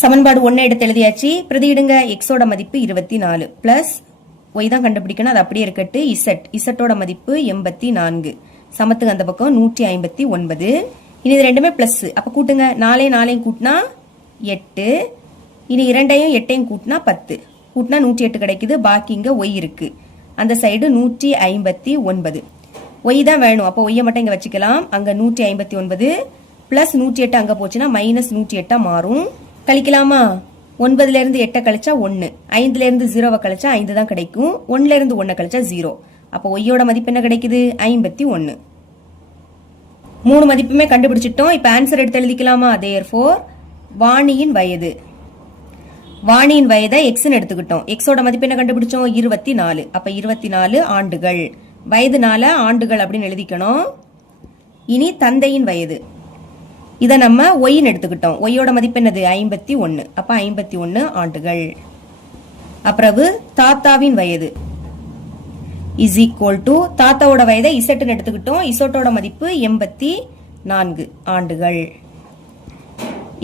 சமன்பாடு 1 எடுத்து எழுதியாச்சு. பிரதியிடுங்க, எக்ஸோட மதிப்பு 24 பிளஸ் ஒய் தான் கண்டுபிடிக்கணும், அது அப்படியே இருக்கட்டு. இசட்டோட மதிப்பு 84, சமத்துக்கு அந்த பக்கம் 159. இனி இது ரெண்டுமே பிளஸ், அப்ப கூட்டுங்க. 4 கூட்டினா 8, இனி 2 8 கூட்டினா 10, கூட்டினா 108 கிடைக்குது. பாக்கி இங்க ஒய் இருக்கு, அந்த சைடு 159. ஒய் தான் வேணும், அப்போ ஒய்யை மட்டும் இங்க வச்சுக்கலாம். அங்க 159 பிளஸ் 108 அங்க போச்சுன்னா மைனஸ் 108 மாறும். கழிக்கலாமா? 9ல இருந்து 8 கழிச்சா 1, 5ல இருந்து 0 கழிச்சா 5 தான் கிடைக்கும். 1ல இருந்து 1 கழிச்சா 0, அப்போ ஒய்யோட மதிப்பு என்ன கிடைக்குது? 51. 3 மதிப்புமே கண்டுபிடிச்சிட்டோம். இப்ப ஆன்சர் எடுத்து எழுதிக்கலாமா? தேர்ஃபோர் வாணியின் வயது, வாணியின் வயதை எக்ஸ்ன்னு எடுத்துக்கிட்டோம். எக்ஸோட மதிப்பு என்ன கண்டுபிடிச்சோம்? 24, அப்ப 24 ஆண்டுகள். வயது 4 ஆண்டுகள் அப்படின்னு எழுதிக்கணும். இனி தந்தையின் வயது, இதை நம்ம ஒய்ன்னு எடுத்துக்கிட்டோம். ஒய்யோட மதிப்பு என்னது? 51, அப்ப 51 ஆண்டுகள். அப்புறம் தாத்தாவின் வயது இஸ் ஈக்குவல் டு, தாத்தாவோட வயதை இசட்னு எடுத்துக்கிட்டோம். இசட்டோட மதிப்பு 84 ஆண்டுகள்.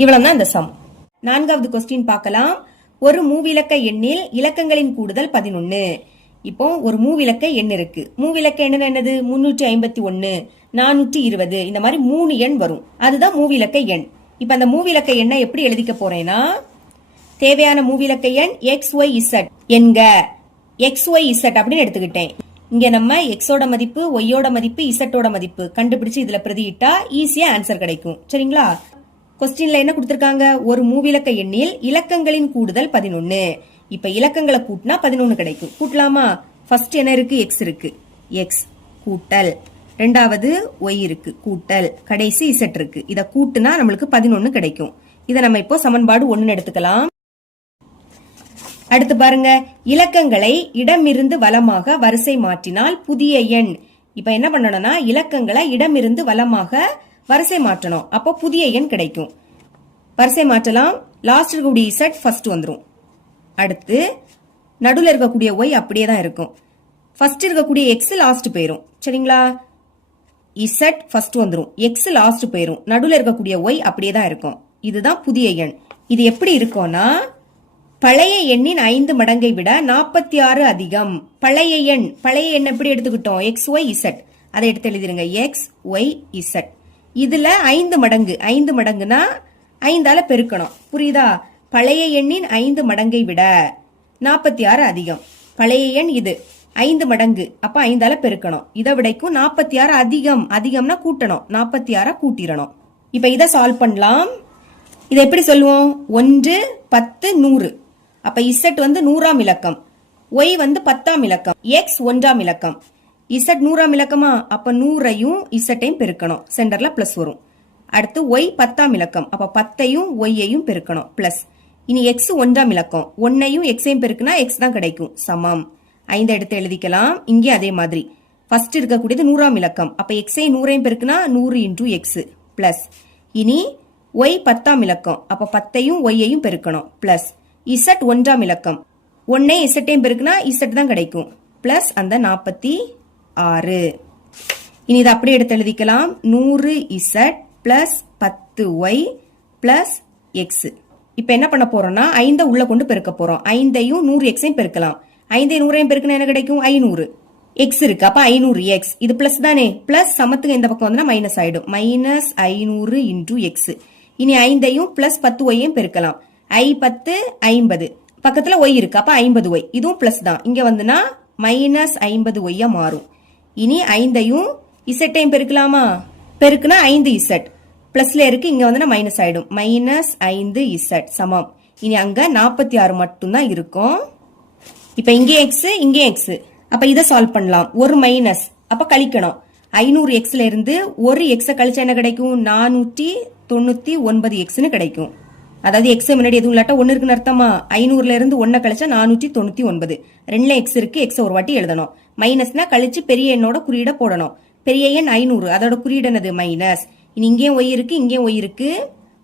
இவ்வளவுதான் இந்த சம். 4வது கொஸ்டின் பார்க்கலாம். ஒரு மூவிலக்க எண்ணில் இலக்கங்களின் கூடுதல் 11. இப்போ ஒரு மூவிலக்க எண் இருக்கு. மூவிலக்க எண் என்னது? 351, 420, இந்த மாதிரி 3 எண் வரும். அதுதான் மூவிலக்க எண். இப்ப அந்த மூவிலக்க எண்ணை எப்படி எழுதிக்க போறேன்னா, தேவையான மூவிலக்க எண் XYZ என்க. XYZ அப்படின்னு எடுத்துக்கிட்டேன். இங்க நம்ம எக்ஸோட மதிப்பு, ஒய்யோட மதிப்பு, இசட்டோட மதிப்பு கண்டுபிடிச்சு இதுல பிரதியிட்டா ஈஸியா ஆன்சர் கிடைக்கும். சரிங்களா? கொஸ்டின்ல என்ன கொடுத்திருக்காங்க? ஒரு மூவிலக்க எண்ணில் இலக்கங்களின் கூடுதல் 11. இப்ப இலக்கங்களை கூட்டினா 11 கிடைக்கும். கூட்டலாமா? ஃபர்ஸ்ட் என்ன இருக்கு? எக்ஸ் இருக்கு, எக்ஸ் கூட்டல். ரெண்டாவது ஒய் இருக்கு, கூட்டல். கடைசி இசட் இருக்கு. இத கூட்டுனா நம்மளுக்கு 11 கிடைக்கும். இதை நம்ம இப்போ சமன்பாடு 1 எடுத்துக்கலாம். அடுத்து பாருங்க, இலக்கங்களை இடமிருந்து வலமாக வரிசை மாற்றினால் புதிய எண். இப்ப என்ன பண்ணணும்னா, இலக்கங்களை இடமிருந்து வலமாக வரிசை மாற்றணும். அப்போ புதிய எண் கிடைக்கும். வரிசை மாற்றலாம். லாஸ்ட் இருக்கக்கூடிய இசட் ஃபர்ஸ்ட் வந்துடும். அடுத்து நடுவில் இருக்கக்கூடிய ஒய் அப்படியே தான் இருக்கும். ஃபர்ஸ்ட் இருக்கக்கூடிய எக்ஸ் லாஸ்ட் போயிரும். சரிங்களா? இசட் ஃபர்ஸ்ட் வந்துடும், எக்ஸ் லாஸ்ட் போயிரும். நடுவில் இருக்கக்கூடிய ஒய் அப்படியே தான் இருக்கும். இதுதான் புதிய எண். இது எப்படி இருக்கும்னா, பழைய எண்ணின் 5 மடங்கை விட 46 அதிகம். பழைய எண் எப்படி எடுத்துக்கிட்டோம்? X y z. அதை எடுத்து எழுதிருங்க, எக்ஸ் ஒய் இசட். இதுல 5 மடங்கு, 5 மடங்குனா 5ஆல பெருக்கணும். புரியுதா? பழைய எண்ணின் 5 மடங்கை விட 46 அதிகம். பழைய எண் இது 5 மடங்கு, அப்ப 5ஆல பெருக்கணும். இதை விடைக்கும் 46 அதிகம். அதிகம்னா கூட்டணும், 46 கூட்டிடணும். இப்ப இதை சால்வ் பண்ணலாம். இதை எப்படி சொல்லுவோம்? 1 10 100. அப்ப இசட் வந்து 100ஆம் இலக்கம், ஒய் வந்து 10ஆம் இலக்கம், எக்ஸ் 1ஆம் இலக்கம். இசட் 100ஆம் இலக்கமா? அப்ப 100ஐயும் இசட்டையும் பெருக்கணும், சென்டர்ல பிளஸ் வரும். அடுத்து ஒய் 10ஆம் இலக்கம், அப்ப 10ஐயும் ஒய்யையும் பெருக்கணும், பிளஸ். இனி எக்ஸ் 1ஆம் இலக்கம், 1ஐயும் எக்ஸையும் பெருக்குனா எக்ஸ் தான் கிடைக்கும், சமம். 5 எடுத்து எழுதிக்கலாம். இங்கே அதே மாதிரி ஃபர்ஸ்ட் இருக்கக்கூடியது 100ஆம் இலக்கம், அப்ப எக்ஸையும் 100ஐயும் பெருக்குனா 100 இன்டூ எக்ஸ் பிளஸ். இனி ஒய் 10ஆம் இலக்கம், அப்ப 10ஐயும் ஒய்யையும் பெருக்கணும், பிளஸ். இசட் 1ஆம் இலக்கம், 1ஐயும் இசட்டையும் பெருக்குனா இசட் தான் கிடைக்கும், பிளஸ் அந்த 46. இனி இதை அப்படியே எடுத்து எழுதிக்கலாம். 100 z plus 10 y plus x. இப்ப என்ன பண்ண போறோம்னா, 5 உள்ள கொண்டு பெருக்க போறோம். 5ஐயும் 100 எக்ஸையும் பெருக்கலாம். 5ஐயும் 100ஐயும் பெருக்கினா என்ன கிடைக்கும்? 500. எக்ஸ் இருக்கு, அப்ப 500 எக்ஸ். இது பிளஸ் தானே, பிளஸ் சமத்துக்கு இந்த பக்கம் வந்து மைனஸ் ஆயிடும். Minus 500 into X. இனி 5ஐயும் பிளஸ் 10yையும் பெருக்கலாம். I10 50 பக்கத்துல y இருக்கு, அப்ப 50y. இதுவும் பிளஸ் தான், இங்க வந்துனா மைனஸ் 50y மாறும். இனி 5ஐயும் இசட்டையும் பெருக்கலாமா? பெருக்குனா 5z பிளஸ்ல இருக்கு, இங்க வந்து மைனஸ் ஆயிடும். மைனஸ் 5z சமம். இனி அங்க 46 மட்டும் தான் இருக்கும். இப்ப இங்கே x இங்கே x, அப்ப இத சால்வ் பண்ணலாம். ஒரு மைனஸ், அப்ப கழிக்கணும். 500xல இருந்து ஒரு x கழிச்சா என்ன கிடைக்கும்? 499x கிடைக்கும். அதாவது x முன்னாடி எதுவும் இல்லாட்டா 1 இருக்குன்னு அர்த்தமா? 500ல இருந்து 1 கழிச்சா 499. ரெண்டுல x இருக்கு, x ஒரு வாட்டி எழுதணும். மைனஸ்னா கழிச்சு பெரிய எண்ணோட குறியீட போடணும். பெரிய எண் 500, அதோட குறியீடு என்னது? மைனஸ். இனி இங்கேயும் y இருக்கு, இங்கேயும் y இருக்கு,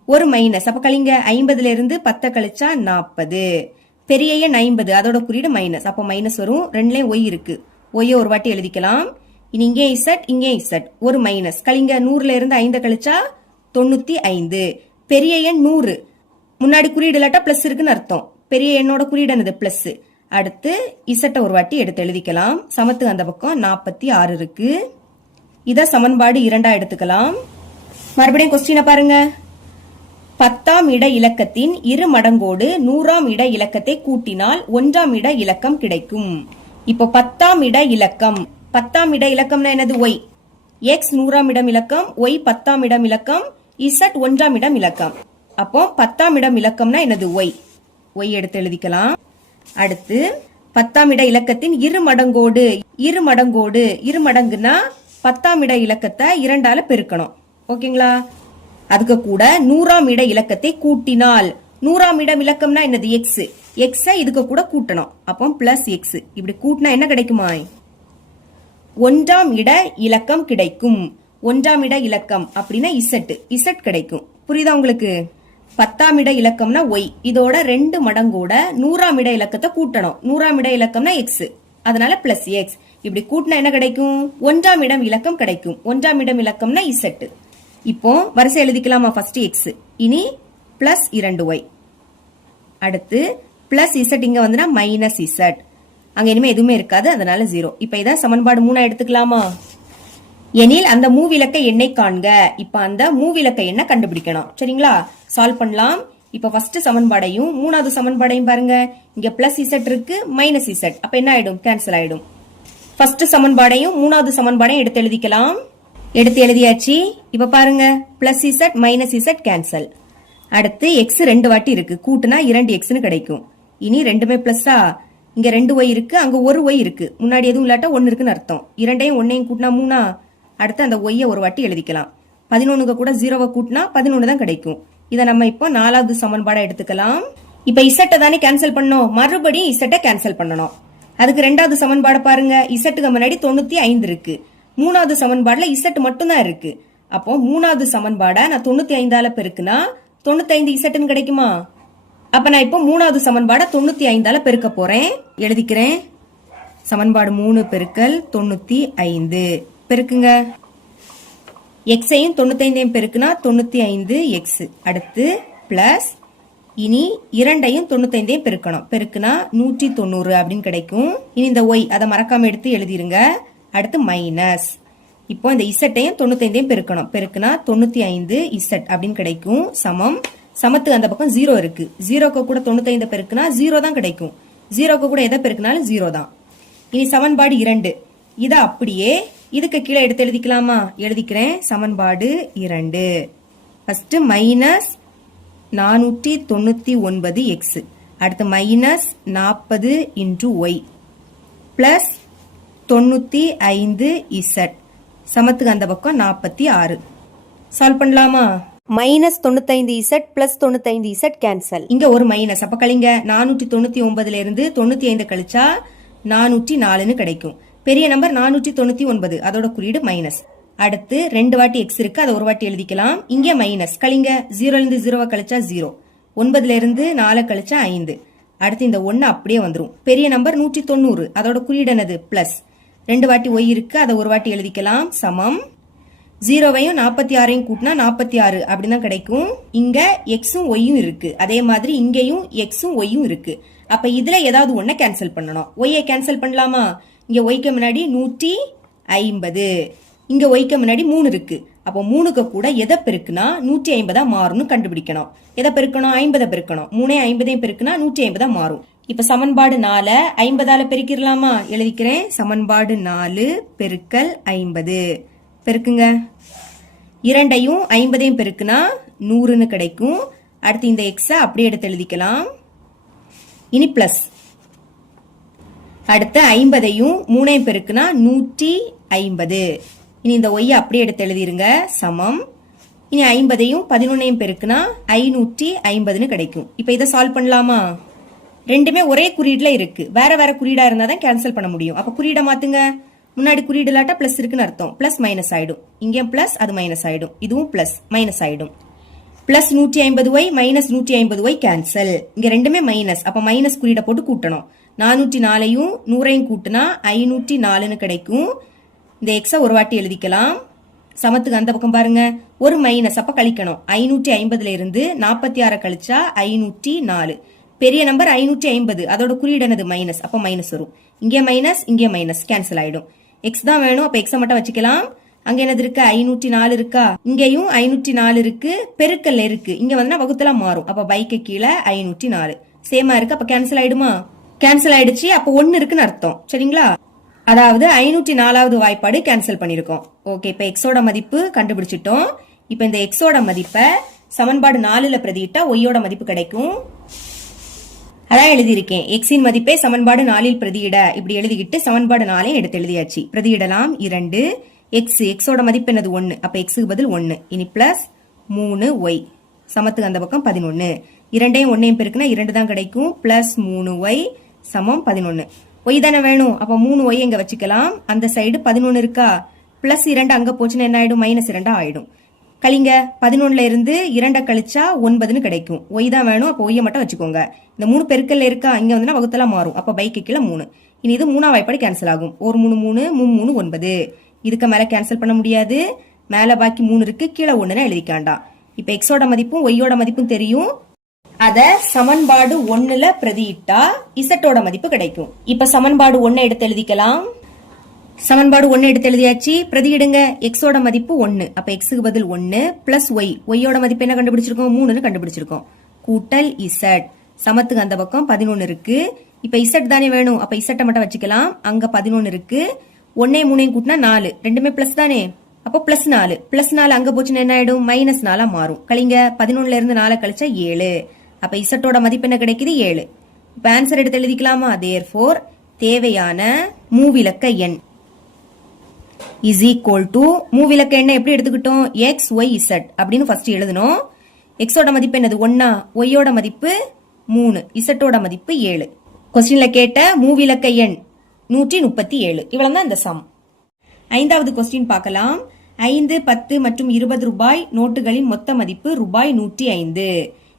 ஒரு மைனஸ். அப்ப கழிங்க. 50ல இருந்து 10 கழிச்சா 40. பெரிய எண் 50, அதோட குறியீடு மைனஸ். அப்ப மைனஸ் வரும். ரெண்டுலயும் y இருக்கு, y ஒரு வாட்டி எழுதிக்கலாம். இனி இங்கே z, இங்கே z, ஒரு மைனஸ். கழிங்க. 100ல இருந்து 5 கழிச்சா 95. பெரிய எண் 100, முன்னாடி குறியீடு இல்லாட்டா பிளஸ் இருக்குன்னு அர்த்தம். பெரிய எண்ணோட குறியீடு என்னது? பிளஸ். அடுத்து z ஒரு வாட்டி எடுத்து எழுதிக்கலாம். சமத்துக்கு அந்த பக்கம் 46 இருக்கு. இத சமன்பாடு 2 எடுத்துக்கலாம். மறுபடியும் கொஸ்டினை பாருங்க. 10ஆம் இட இலக்கத்தின் இரு மடங்கோடு 100ஆம் இட இலக்கத்தை கூட்டினால் 1ஆம் இட இலக்கம் கிடைக்கும். இப்போ 10ஆம் இட இலக்கம், 10ஆம் இட இலக்கம்னா என்னது? y. x 100ஆம் இடம் இலக்கம், y 10ஆம் இடம் இலக்கம், z 1ஆம் இடம் இலக்கம். அப்போ 10ஆம் இடம் இலக்கம்னா என்னது? y. y எடுத்து எழுதிக்கலாம். அடுத்து 10ஆம் இட இலக்கத்தின் இரு மடங்கோடு, இரு மடங்கோடு, இரு மடங்குனா 10ஆம் இட இலக்கத்தை 2ஆல பெருக்கணும். ஓகேங்களா? அதுக்கு கூட 100ஆம் இட இலக்கத்தை கூட்டினால், 100ஆம் இடம் இலக்கம்னா என்னது? x. x இதுக்கு கூட கூட்டணும். அப்போ பிளஸ் x. இப்படி கூட்டினா என்ன கிடைக்குமா? 1ஆம் இட இலக்கம் கிடைக்கும். 1ஆம் இட இலக்கம் அப்படின்னா z கிடைக்கும். புரியுதா உங்களுக்கு? 10ஆம் இட இலக்கம்னா y, இதோட 2 மடங்கோட 100ஆம் இட இலக்கத்தை கூட்டணும். 100ஆம் இட இலக்கம்னா x, அதனால பிளஸ் x. இப்படி கூட்டினா என்ன கிடைக்கும்? 1ஆம் இடம் இலக்கம் கிடைக்கும். 1ஆம் இடம் இலக்கம்னா z. இப்போ வரிசை எழுதிக்கலாமா? ஃபர்ஸ்ட் x, இனி பிளஸ் 2y, அடுத்து பிளஸ் z, இங்க வந்துனா மைனஸ் z. அங்க இனிமே எதுவுமே இருக்காது, அதனால 0. இப்ப இத சமன்பாடு 3 எடுத்துக்கலாமா? எனில் அந்த மூவிலக்க எண்ணை காண்க. இப்ப அந்த மூவிலக்க எண்ணை கண்டுபிடிக்கணும். சரிங்களா? சால்வ் பண்ணலாம். இப்ப ஃபர்ஸ்ட் சமன்பாடையும் 3வது சமன்பாடையும் பாருங்க. இங்க பிளஸ் z இருக்கு, மைனஸ் z. அப்ப என்ன ஆயிடும்? கேன்சல் ஆயிடும். ஃபர்ஸ்ட் சமன்பாடையும் 3வது சமன்பாடையும் எடுத்து எழுதிக்கலாம். எடுத்து எழுதியாச்சு. இப்ப பாருங்க, plus z minus z cancel. அடுத்து x 2 வாட்டி இருக்கு, கூட்டுனா 2x கிடைக்கும். இனி ரெண்டுமே பிளஸ்ஸா? இங்க 2y இருக்கு, அங்க ஒரு y இருக்கு, முன்னாடி எதுவும் இல்லாட்டா 1 இருக்குன்னு அர்த்தம். 2ஐயும் 1ஐயும் கூட்டினா 3. அடுத்து அந்த y ஒரு வாட்டி எழுதிக்கலாம். 11க்கு கூட 0வை கூட்டினா 11 தான் கிடைக்கும். இதை நம்ம இப்போ 4வது சமன்பாடை எடுத்துக்கலாம். இப்ப z தானே கேன்சல் பண்ணோம், மறுபடியும் z கேன்சல் பண்ணணும். அதுக்கு 2வது சமன்பாடு பாருங்க. z முன்னாடி 95 இருக்கு, 3வது சமன்பாடுல z மட்டும் தான் இருக்கு. அப்போ 3வது சமன்பாடை நான் 95ஆல பெருக்குனா 95 z கிடைக்குமா? அப்ப நான் இப்போ 3வது சமன்பாடை 95ஆல பெருக்க போறேன். எழுதிக்கிறேன். சமன்பாடு 3 பெருக்கல் 95 பெருக்குங்க. எக்ஸையும் 95ஐயும் பெருக்குனா 95x. அடுத்து பிளஸ், இனி 2ஐயும் 95ஐயும் பெருக்கணும். பெருக்குனா 190 அப்படின்னு கிடைக்கும். இனி இந்த y அதை மறக்காம எடுத்து எழுதிருங்க. அடுத்து மைனஸ். இப்போ இந்த z-ஐயும் 95ஐயும் பெருக்கணும். பெருக்குனா 95z அப்படின்னு கிடைக்கும். சமம். சமத்துக்கு அந்த பக்கம் 0 இருக்கு, 0க்கு கூட 95 பெருக்குனா 0 தான் கிடைக்கும். 0க்கு கூட எதை பெருக்குனாலும் 0 தான். இனி சமன்பாடு 2, இத அப்படியே இதுக்கு கீழே எடுத்து எழுதிக்கலாமா? எழுதிக்கிறேன். சமன்பாடு 2. ஃபர்ஸ்ட் மைனஸ் 499x, அடுத்து minus 40 into y plus 95z. சமத்துக்கு அந்த பக்கம் 46. சால்வ் பண்ணலாமா? Minus 95z plus 95z cancel. இங்க ஒரு மைனஸ், அப்ப கழிங்க. 499ல இருந்து 95 கழிச்சா 404ன்னு கிடைக்கும். பெரிய நம்பர் 499, அதோட குறியீடு மைனஸ். அடுத்து 2 வாட்டி x இருக்கு, அதை ஒரு வாட்டி எழுதிக்கலாம். இங்கே மைனஸ். கழிங்க. 0ல இருந்து 0வை கழிச்சா 0, 9ல இருந்து 4 கழிச்சா 5. அடுத்து இந்த 1 அப்படியே வந்துரும். பெரிய நம்பர் 190, அதோட குறியீடு என்னது? பிளஸ். 2 வாட்டி y இருக்கு, அதை ஒரு வாட்டி எழுதிக்கலாம். சமம். 0வையும் 46ஐயும் கூட்டினா 46 அப்படிதான் கிடைக்கும். இங்க எக்ஸும் ஒய்யும் இருக்கு, அதே மாதிரி இங்கேயும் எக்ஸும் ஒய்யும் இருக்கு. அப்ப இதுல ஏதாவது ஒன்ன கேன்சல் பண்ணணும். ஒய்யை கேன்சல் பண்ணலாமா? இங்க ஒய்க்கு முன்னாடி 150, இங்க ஒய்க்கு முன்னாடி 3 இருக்கு, அப்போ 3க்கு கூட எதை பெருக்குனா 150 மாறும்னு கண்டுபிடிக்கணும். எதை பெருக்கணும்? 50 பெருக்கணும். 3 50 பெருக்குனா 150 மாறும். இப்ப சமன்பாடு 4 50ஆல பெருக்கிடலாமா? எழுதிக்கிறேன். சமன்பாடு 4 பெருக்கல் 50 பெருக்குங்க. 2ஐயும் 50ஐயும் பெருக்குனா 100ன்னு கிடைக்கும். அடுத்து இந்த எக்ஸ அப்படியே எடுத்து எழுதிக்கலாம். இனி பிளஸ். அடுத்து 50ஐயும் 3ஐயும் பெருக்குனா 150. இனி இந்த ஒய்யை அப்படியே எடுத்து எழுதிருங்க. சமம். இனி 50ஐயும் 11ஐயும் பெருக்குனா 550ன்னு கிடைக்கும். இப்ப இதை சால்வ் பண்ணலாமா? ரெண்டுமே ஒரே குறியீடுல இருக்கு. வேற வேற குறியீடா இருந்தா தான் கேன்சல் பண்ண முடியும். அப்ப குறியீடை மாத்துங்க. முன்னாடி குறியீடு இல்லாட்டா பிளஸ் இருக்குன்னு அர்த்தம். பிளஸ் மைனஸ் ஆயிடும். இங்கே பிளஸ், அது மைனஸ் ஆயிடும். இதுவும் பிளஸ் மைனஸ் ஆயிடும். Plus 150y minus 150y cancel. இங்க ரெண்டுமே மைனஸ். அப்ப மைனஸ் குறியீடை போட்டு கூட்டணும். 404ஐயும் 100ஐயும் கூட்டினா 504ன்னு கிடைக்கும். இந்த எக்ஸ ஒரு வாட்டி எழுதிக்கலாம். சமத்துக்கு அந்த பக்கம் பாருங்க. ஒரு மைனஸ், அப்ப கழிக்கணும். 550ல இருந்து 46 கழிச்சா 504. பெரிய நம்பர் 550. அதோட குறியீடு என்னது? மைனஸ். அப்ப மைனஸ் வரும். இங்கே மைனஸ் கேன்சல் ஆயிடும். எக்ஸ் தான் வேணும். அப்ப எக்ஸ மட்டும் வச்சுக்கலாம். அங்க என்னது இருக்கு? 504 இருக்கா? இங்கேயும் 504 இருக்கு. பெருக்கல்ல இருக்கு. இங்க வந்து வகுத்தலாம் மாறும். அப்ப பைக்கு கீழே 504 சேமா இருக்கு. அப்ப கேன்சல் ஆயிடுமா? கேன்சல் ஆயிடுச்சு. அப்ப 1 இருக்குன்னு அர்த்தம். சரிங்களா? அதாவது 504வது வாய்ப்பாடு கேன்சல் பண்ணிருக்கோம். ஓகே, இப்ப எக்ஸோட மதிப்பு கண்டுபிடிச்சிட்டோம். இப்ப இந்த எக்ஸோட மதிப்பை சமன்பாடு 4ல பிரதியிட்டா ஒய்யோட மதிப்பு கிடைக்கும். அதான் எழுதியிருக்கேன். எக்ஸின் மதிப்பை சமன்பாடு 4ல் பிரதியிட. இப்படி எழுதிக்கிட்டு சமன்பாடு 4ஐ எடுத்து எழுதியாச்சு. பிரதியிடலாம். 2 எக்ஸோட மதிப்பு என்னது? 1. அப்ப எக்ஸுக்கு பதில் 1. இனி பிளஸ் 3y சமத்துக்கு அந்த பக்கம் 11. 2ஐயும் 1ஐயும் பெருக்குனா 2 தான் கிடைக்கும். பிளஸ் 3y சமம் 11. ஒய் தானே வேணும். அப்ப 3y எங்க வச்சுக்கலாம். அந்த சைடு 11 இருக்கா? பிளஸ் 2 அங்க போச்சுன்னா என்ன ஆயிடும்? மைனஸ் 2 ஆயிடும். கழிங்க. 11ல இருந்து 2 கழிச்சா 9ன்னு கிடைக்கும். ஒய் தான் வேணும். அப்ப ஒய்யை மட்டும் வச்சுக்கோங்க. இந்த 3 பெருக்கல்ல இருக்கா? இங்க வந்து வகுத்தலாம் மாறும். அப்ப பைக்கு கீழே 3. இனி இது 3ஆம் வாய்ப்பாடு கேன்சல் ஆகும். 1 3 3 3 3 9. இதுக்கு மேல கேன்சல் பண்ண முடியாது. மேல பாக்கி 3 இருக்கு. கீழே 1ன்னு எழுதிக்காண்டாம். இப்ப எக்ஸோட மதிப்பும் ஒய்யோட மதிப்பும் தெரியும். அத சமன்பாடு 1ல பிரதியிட்டா இசட்டோட மதிப்பு கிடைக்கும். இப்ப சமன்பாடு 1 எடுத்து எழுதிக்கலாம். சமன்பாடு 1 எடுத்து எழுதியாச்சு. பிரதியிடுங்க. எக்ஸோட மதிப்பு 1. அப்ப எக்ஸுக்கு பதில் 1 பிளஸ் ஒய். ஒய்யோட மதிப்பு என்ன கண்டுபிடிச்சிருக்கோம்? 3ன்னு கண்டுபிடிச்சிருக்கோம். கூட்டல் இசட் சமத்துக்கு அந்த பக்கம் 11 இருக்கு. இப்ப இசட் தானே வேணும். அப்ப இசட்டை மட்டும் வச்சுக்கலாம். அங்க 11 இருக்கு. 1ஐயும் 3ஐயும் கூட்டினா 4. ரெண்டுமே பிளஸ் தானே. அப்போ பிளஸ் 4. பிளஸ் 4 அங்க போச்சுன்னா என்ன ஆயிடும்? மைனஸ் 4 மாறும். கழிங்க. 11ல இருந்து 4 கழிச்சா 7. அப்ப இசட்டோட மதிப்பு என்ன கிடைக்குது? 7. இப்ப ஆன்சர் எடுத்து எழுதிக்கலாமா? தேர்ஃபோர் தேவையான மூவிலக்க எண் இஸ் ஈக்குவல் டு மூவிலக்க எண்ணை எப்படி எடுத்துக்கிட்டோம்? எக்ஸ் ஒய் இசட் அப்படின்னு ஃபர்ஸ்ட் எழுதணும். எக்ஸோட மதிப்பு என்னது? 1. ஒய்யோட மதிப்பு 3. இசட்டோட மதிப்பு 7. கொஸ்டின்ல கேட்ட மூவிலக்க எண் 137. இவ்வளவுதான் இந்த சம். 5வது கொஸ்டின் பார்க்கலாம். 5, 10 மற்றும் 20 ரூபாய் நோட்டுகளின் மொத்த மதிப்பு ரூபாய் 105.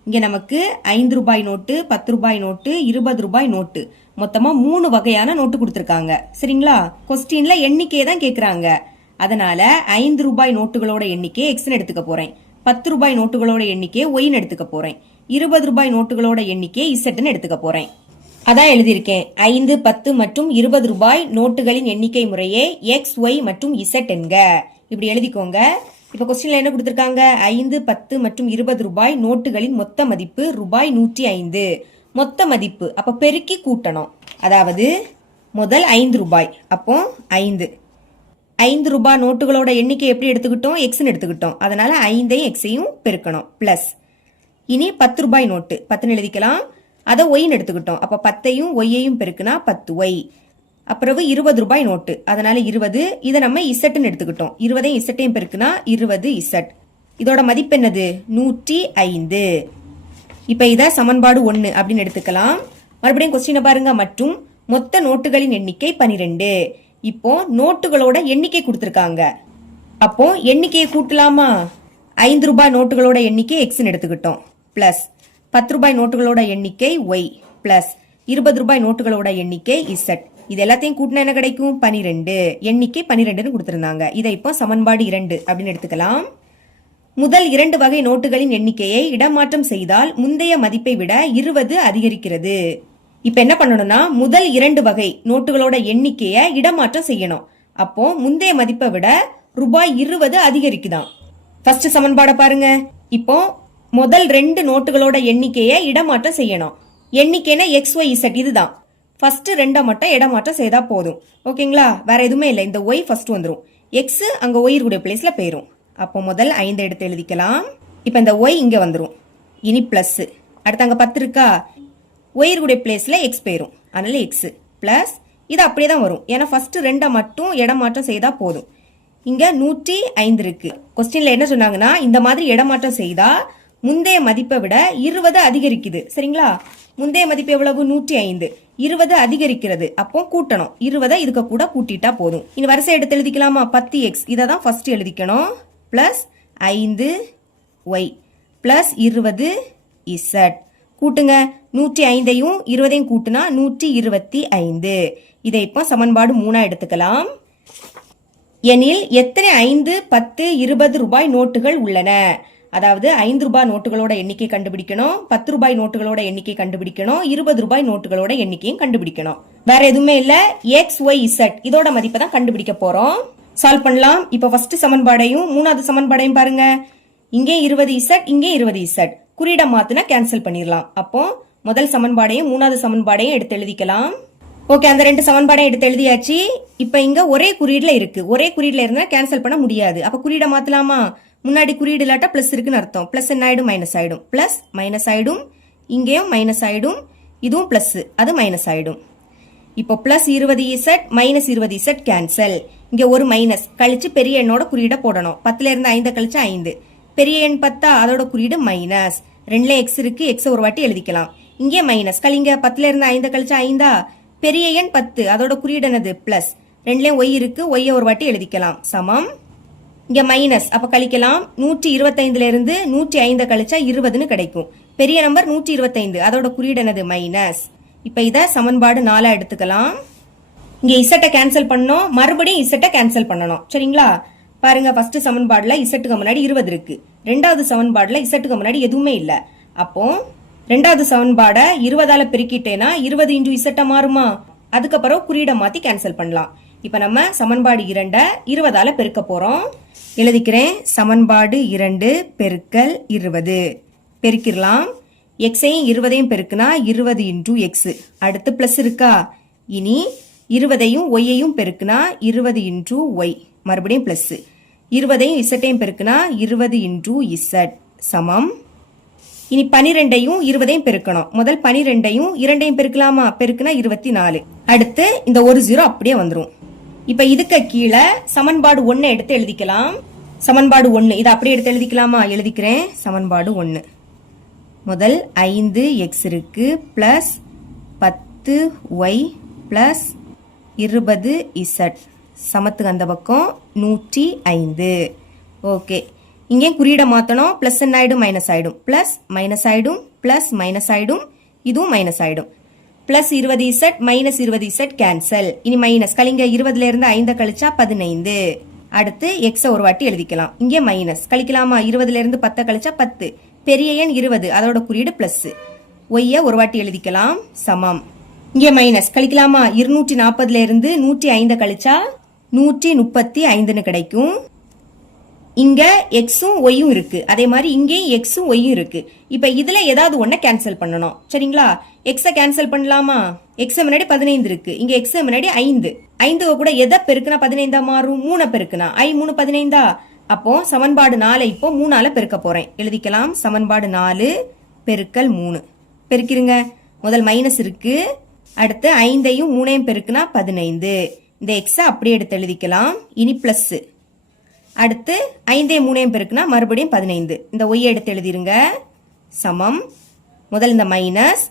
இங்க நமக்கு 5 ரூபாய் நோட்டு, 10 ரூபாய் நோட்டு, 20 ரூபாய் நோட்டு, மொத்தமா 3 வகையான நோட்டு கொடுத்திருக்காங்க. சரிங்களா? கொஸ்டின்ல எண்ணிக்கையை தான் கேக்குறாங்க. அதனால 5 ரூபாய் நோட்டுகளோட எண்ணிக்கை எக்ஸ்னு எடுத்துக்க போறேன். 10 ரூபாய் நோட்டுகளோட எண்ணிக்கை ஒய்னு எடுத்துக்க போறேன். 20 ரூபாய் நோட்டுகளோட எண்ணிக்கை இசட்னு எடுத்துக்க போறேன். அதான் எழுதியிருக்கேன். 5, 10 மற்றும் 20 ரூபாய் நோட்டுகளின் எண்ணிக்கை முறையே எக்ஸ் ஒய் மற்றும் இசட் என்க. இப்படி எழுதிக்கோங்க. இப்ப கொஸ்டின்ல என்ன கொடுத்திருக்காங்க? 5, 10 மற்றும் 20 ரூபாய் நோட்டுகளின் மொத்த மதிப்பு ரூபாய் 105. மொத்த மதிப்பு அப்ப பெருக்கி கூட்டணும். அதாவது முதல் 5 ரூபாய். அப்போ 5 ரூபாய் நோட்டுகளோட எண்ணிக்கை எப்படி எடுத்துக்கிட்டோம்? எக்ஸ்னு எடுத்துக்கிட்டோம். அதனால 5ஐயும் எக்ஸையும் பெருக்கணும். பிளஸ் இனி 10 ரூபாய் நோட்டு 10ன்னு எழுதிக்கலாம். அதை ஒய்னு எடுத்துக்கிட்டோம். அப்ப 10ஐயும் ஒய்யையும் பெருக்குனா 10y. அப்புறம் 20 ரூபாய் நோட்டு. அதனால 20. இதை நம்ம இசட்னு எடுத்துக்கிட்டோம். 20ஐயும் இசட்டையும் பெருக்குனா 20 இசட். இதோட மதிப்பு என்னது? 105. இப்ப இத சமன்பாடு 1 அப்படின்னு எடுத்துக்கலாம். மறுபடியும் கொஸ்டினை பாருங்க. மற்றும் மொத்த நோட்டுகளின் எண்ணிக்கை 12. இப்போ நோட்டுகளோட எண்ணிக்கை கொடுத்திருக்காங்க. அப்போ எண்ணிக்கையை கூட்டலாமா? 5 ரூபாய் நோட்டுகளோட எண்ணிக்கை எக்ஸ்னு எடுத்துக்கிட்டோம். பிளஸ் 10 ரூபாய் நோட்டுகளோட எண்ணிக்கை ஒய். பிளஸ் 20 ரூபாய் நோட்டுகளோட எண்ணிக்கை இசட். இது எல்லாத்தையும் கூட்டினா என்ன கிடைக்கும்? 12. எண்ணிக்கை 12ன்னு கொடுத்திருந்தாங்க. இதை இப்போ சமன்பாடு 2 அப்படின்னு எடுத்துக்கலாம். முதல் 2 வகை நோட்டுகளின் எண்ணிக்கையை இடமாற்றம் செய்தால் முந்தைய மதிப்பை விட 20 அதிகரிக்கிறது. இப்ப என்ன பண்ணணும்னா முதல் 2 வகை நோட்டுகளோட எண்ணிக்கையை இடமாற்றம் செய்யணும். அப்போ முந்தைய மதிப்பை விட ரூபாய் 20 அதிகரிக்குதாம். ஃபர்ஸ்ட் சமன்பாடை பாருங்க. இப்போ முதல் 2 நோட்டுகளோட எண்ணிக்கையை இடமாற்றம் செய்யணும். எண்ணிக்கைனா XYZ இதுதான். ஃபர்ஸ்ட் 2 மட்டும் இடமாற்றம் செய்தா போதும். ஓகேங்களா? வேற எதுவுமே இல்லை. இந்த Y ஃபர்ஸ்ட் வந்துடும். X அங்க Y கூடிய பிளேஸ்ல போயிரும். அப்போ முதல் 5 எடுத்து எழுதிக்கலாம். இப்போ இந்த Y இங்க வந்துடும். இனி பிளஸ். அடுத்து அங்க 10 இருக்கா? Y கூடிய பிளேஸ்ல X போயிரும். அதனால X பிளஸ் இது அப்படியே தான் வரும். ஏன்னா ஃபர்ஸ்ட் 2 மட்டும் இடமாற்றம் செய்தா போதும். இங்க 105 இருக்கு. கொஸ்டின்ல என்ன சொன்னாங்கன்னா இந்த மாதிரி இடமாற்றம் செய்தா முந்தைய மதிப்பை விட 20 அதிகரிக்குது. சரிங்களா? முந்தைய மதிப்பு எவ்வளவு? 105. 20 அதிகரிக்கிறது. அப்போ கூட்டணும். 20 இதுக்கு கூட கூட்டிட்டா போதும். இனி வரிசை எடுத்து எழுதிக்கலாமா? 10x இதை தான் ஃபர்ஸ்ட் எழுதிக்கணும். Plus 5y plus 20z. கூட்டுங்க. 105ஐயும் 20ஐயும் கூட்டுனா 125. இதை இப்போ சமன்பாடு 3 எடுத்துக்கலாம். எனில் எத்தனை 5, 10, 20 ரூபாய் நோட்டுகள் உள்ளன? அதாவது 5 ரூபாய் நோட்டுகளோட எண்ணிக்கை கண்டுபிடிக்கணும், 10 ரூபாய் நோட்டுகளோட எண்ணிக்கை கண்டுபிடிக்கணும், 20 ரூபாய் நோட்டுகளோட எண்ணிக்கையும் கண்டுபிடிக்கணும். வேற எதுவுமே இல்ல. XYZ இதோட மதிப்பை தான் கண்டுபிடிக்க போறோம். சால்வ் பண்ணலாம். இப்ப ஃபர்ஸ்ட் சமன்பாடையும் 3வது சமன்பாடையும் பாருங்க. இங்கே 20Z, இங்கே 20Z. குறியிடம் மாத்துனா கேன்சல் பண்ணிடலாம். அப்போ முதல் சமன்பாடையும் 3வது சமன்பாடையும் எடுத்து எழுதிக்கலாம். ஓகே, அந்த 2 சமன்பாடையும் எடுத்து எழுதியாச்சு. இப்ப இங்க ஒரே குறியீடுல இருக்கு. ஒரே குறியீடுல இருந்தா கேன்சல் பண்ண முடியாது. அப்ப குறியிடம் மாத்தலாமா? முன்னாடி குறியீடு இல்லாட்டா பிளஸ் இருக்குன்னு அர்த்தம். பிளஸ் என்ன ஆயிடும்? மைனஸ் ஆயிடும். பிளஸ் மைனஸ் ஆயிடும். இங்கேயும் மைனஸ் ஆயிடும். இதுவும் பிளஸ், அது மைனஸ் ஆயிடும். இப்போ plus 20Z minus 20Z cancel. இங்க ஒரு மைனஸ் கழிச்சு பெரிய எண்ணோட குறியீட போடணும். 10ல இருந்து 5 கழிச்சு 5. பெரிய எண் 10 அதோட குறியீடு மைனஸ். 2ல எக்ஸ் இருக்கு. எக்ஸ் ஒரு வாட்டி எழுதிக்கலாம். இங்கே மைனஸ் கழிங்க. 10ல இருந்து 5 கழிச்சு 5. பெரிய எண் 10 அதோட குறியீடு என்னது? பிளஸ். 2லயும் ஒய் இருக்கு. ஒய்ய ஒரு வாட்டி எழுதிக்கலாம். சமம். இங்க மைனஸ் அப்ப கழிக்கலாம். 125ல இருந்து 105 கழிச்சா 20ன்னு கிடைக்கும். பெரிய நம்பர் 125 அதோட குறியீடு என்னது? மைனஸ். இப்ப இத சமன்பாடு 4 எடுத்துக்கலாம். இங்க இசட்டை கேன்சல் பண்ணோம். மறுபடியும் இசட்டை கேன்சல் பண்ணணும். சரிங்களா? பாருங்க, ஃபர்ஸ்ட் சமன்பாடுல இசட்டுக்கு முன்னாடி 20 இருக்கு. 2வது சமன்பாடுல இசட்டுக்கு முன்னாடி எதுவுமே இல்ல. அப்போ 2வது சமன்பாட 20ஆல பெருக்கிட்டேனா 20 இன்டு இசட்டா மாறுமா? அதுக்கப்புறம் குறியீட மாத்தி கேன்சல் பண்ணலாம். இப்ப நம்ம சமன்பாடு 2 20ஆல பெருக்க போறோம். எழுதிக்கிறேன். சமன்பாடு 2 பெருக்கல் 20 பெருக்கிடலாம். எக்ஸையும் 20ஐயும் பெருக்குனா 20 இன்டூ எக்ஸ். அடுத்து பிளஸ் இருக்கா? இனி 20ஐயும் ஒய்யையும் பெருக்குனா 20 இன்டூ ஒய். மறுபடியும் பிளஸ். 20ஐயும் இசட்டையும் பெருக்குனா 20 இன்டூ இசட் சமம். இனி 12ஐயும் 20ஐயும் பெருக்கணும். முதல் 12ஐயும் 2ஐயும் பெருக்கலாமா? பெருக்குனா 24. அடுத்து இந்த ஒரு 0 அப்படியே வந்துரும். இப்ப இதுக்கு கீழே சமன்பாடு 1 எடுத்து எழுதிக்கலாம். சமன்பாடு 1 இதை அப்படியே எடுத்து எழுதிக்கலாமா? எழுதிக்கிறேன். சமன்பாடு 1 முதல் 5x இருக்கு பிளஸ் 10y பிளஸ் 20z. சமத்துக்கு அந்த பக்கம் 105. ஓகே, இங்கே குறியீட மாத்தணும். பிளஸ் என்ன ஆயிடும்? மைனஸ் ஆயிடும். பிளஸ் மைனஸ் ஆயிடும். பிளஸ் மைனஸ் ஆயிடும். இதுவும் மைனஸ் ஆயிடும். Plus 20z minus 20z cancel. இனி மைனஸ் கழிங்க. 20ல இருந்து 5 கழிச்சா 15. அடுத்து எக்ஸ ஒரு வாட்டி எழுதிக்கலாம். இங்கே மைனஸ் கழிக்கலாமா? 20ல இருந்து 10 கழிச்சா 10. பெரிய எண் 20 அதோட குறியீடு பிளஸ். ஒய்ய ஒரு வாட்டி எழுதிக்கலாம். சமம். இங்கே மைனஸ் கழிக்கலாமா? 240ல இருந்து 105 கழிச்சா 135ன்னு கிடைக்கும். இங்க எக்ஸும் ஒய்யும் இருக்கு. அதே மாதிரி இங்கேயும் எக்ஸும் ஒய்யும் இருக்கு. இப்ப இதுல ஏதாவது ஒன்ன கேன்சல் பண்ணணும். சரிங்களா? எக்ஸ கேன்சல் பண்ணலாமா? எக்ஸ் முன்னாடி 15 இருக்கு. இங்க எக்ஸ் முன்னாடி 5. 5 கூட எதை பெருக்குனா 15 மாறும்? 3 பெருக்குனா 3 15. அப்போ சமன்பாடு 4 இப்போ 3ஆல பெருக்க போறேன். எழுதிக்கலாம். சமன்பாடு 4 பெருக்கல் 3 பெருக்கிருங்க. முதல் மைனஸ் இருக்கு. அடுத்து 5ஐயும் 3ஐயும் பெருக்குனா 15. இந்த எக்ஸ அப்படியே எடுத்து எழுதிக்கலாம். இனி பிளஸ். அடுத்து 5ஐயும் 3ஐயும் பெருக்குனா மறுபடியும் 15. இந்த ஒய்யை எடுத்து எழுதிருங்க. சமம். முதல் இந்த மைனஸ்.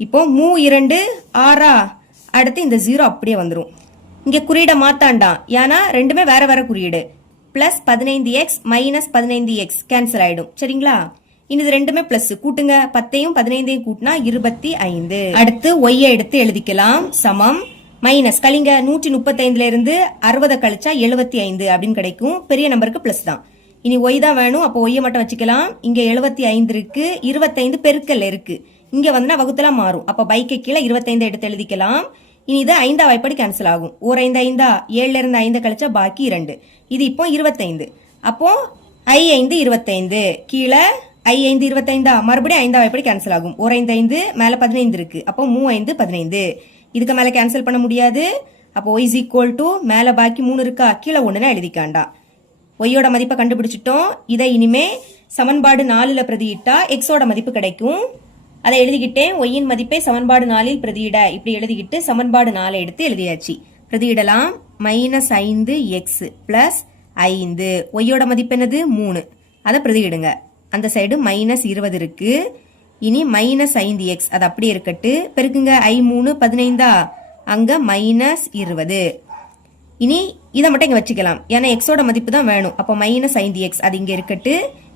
இப்போ 2 6. அடுத்து இந்த 0 அப்படியே வந்துரும். இங்க குறியீட மாத்தாண்டாம். ஏன்னா ரெண்டுமே வேற வேற குறியீடு. Plus 15x minus 15x cancel ஆயிடும். சரிங்களா? இனி இது ரெண்டுமே பிளஸ். கூட்டுங்க. 10ஐயும் 15ஐயும் கூட்டினா 25. அடுத்து ஒய்யை எடுத்து எழுதிக்கலாம். சமம். மைனஸ் கழிங்க. 135ல இருந்து 60 கழிச்சா 75 அப்படின்னு கிடைக்கும். பெரிய நம்பருக்கு பிளஸ் தான். இனி ஒய் தான் வேணும். அப்போ ஒய்யை மட்டும் வச்சுக்கலாம். இங்க 75 இருக்கு. 25 பெருக்கல் இருக்கு. இங்க வந்து வகுத்தலாம் மாறும். அப்ப பைக்கு கீழே 25 எடுத்து எழுதிக்கலாம். இனி இது 5ஆம் வாய்ப்பாடு கேன்சல் ஆகும். ஓர் 5 5 7ல இருந்து 5 கழிச்சா பாக்கி 2. இது இப்போ 25. அப்போ I 5 25 கீழே I 5 25 மறுபடியும் 5ஆம் வாய்ப்பாடு கேன்சல் ஆகும். ஓர் 5 5 மேல 15 இருக்கு. அப்போ 3 5 15. இதுக்கு மேல கேன்சல் பண்ண முடியாது. அப்போ y is equal to மேல பாக்கி 3 இருக்கா, கீழே 1னா எழுதிக்காண்டா. ஒய்யோட மதிப்பை கண்டுபிடிச்சிட்டோம். இதை இனிமே சமன்பாடு 4ல பிரதியிட்டா எக்ஸோட மதிப்பு கிடைக்கும். அதை எழுதிக்கிட்டேன். ஒய்யின் மதிப்பை சமன்பாடு 4ல் பிரதியிட இப்படி எழுதிக்கிட்டு சமன்பாடு 4 எடுத்து எழுதியாச்சு. பிரதியிடலாம். -5x plus 5. ஒய்யோட மதிப்பு என்னது 3. அதை பிரதியிடுங்க. அந்த சைடு -20 இருக்கு. இனி -5x அது அப்படியே இருக்கட்டு. பெருக்குங்க. I3 15 அங்க -20. இனி இதை மட்டும் இங்க வச்சுக்கலாம். ஏன்னா எக்ஸோட மதிப்பு தான் வேணும். அப்போ -5x அது இங்க இருக்கட்டு.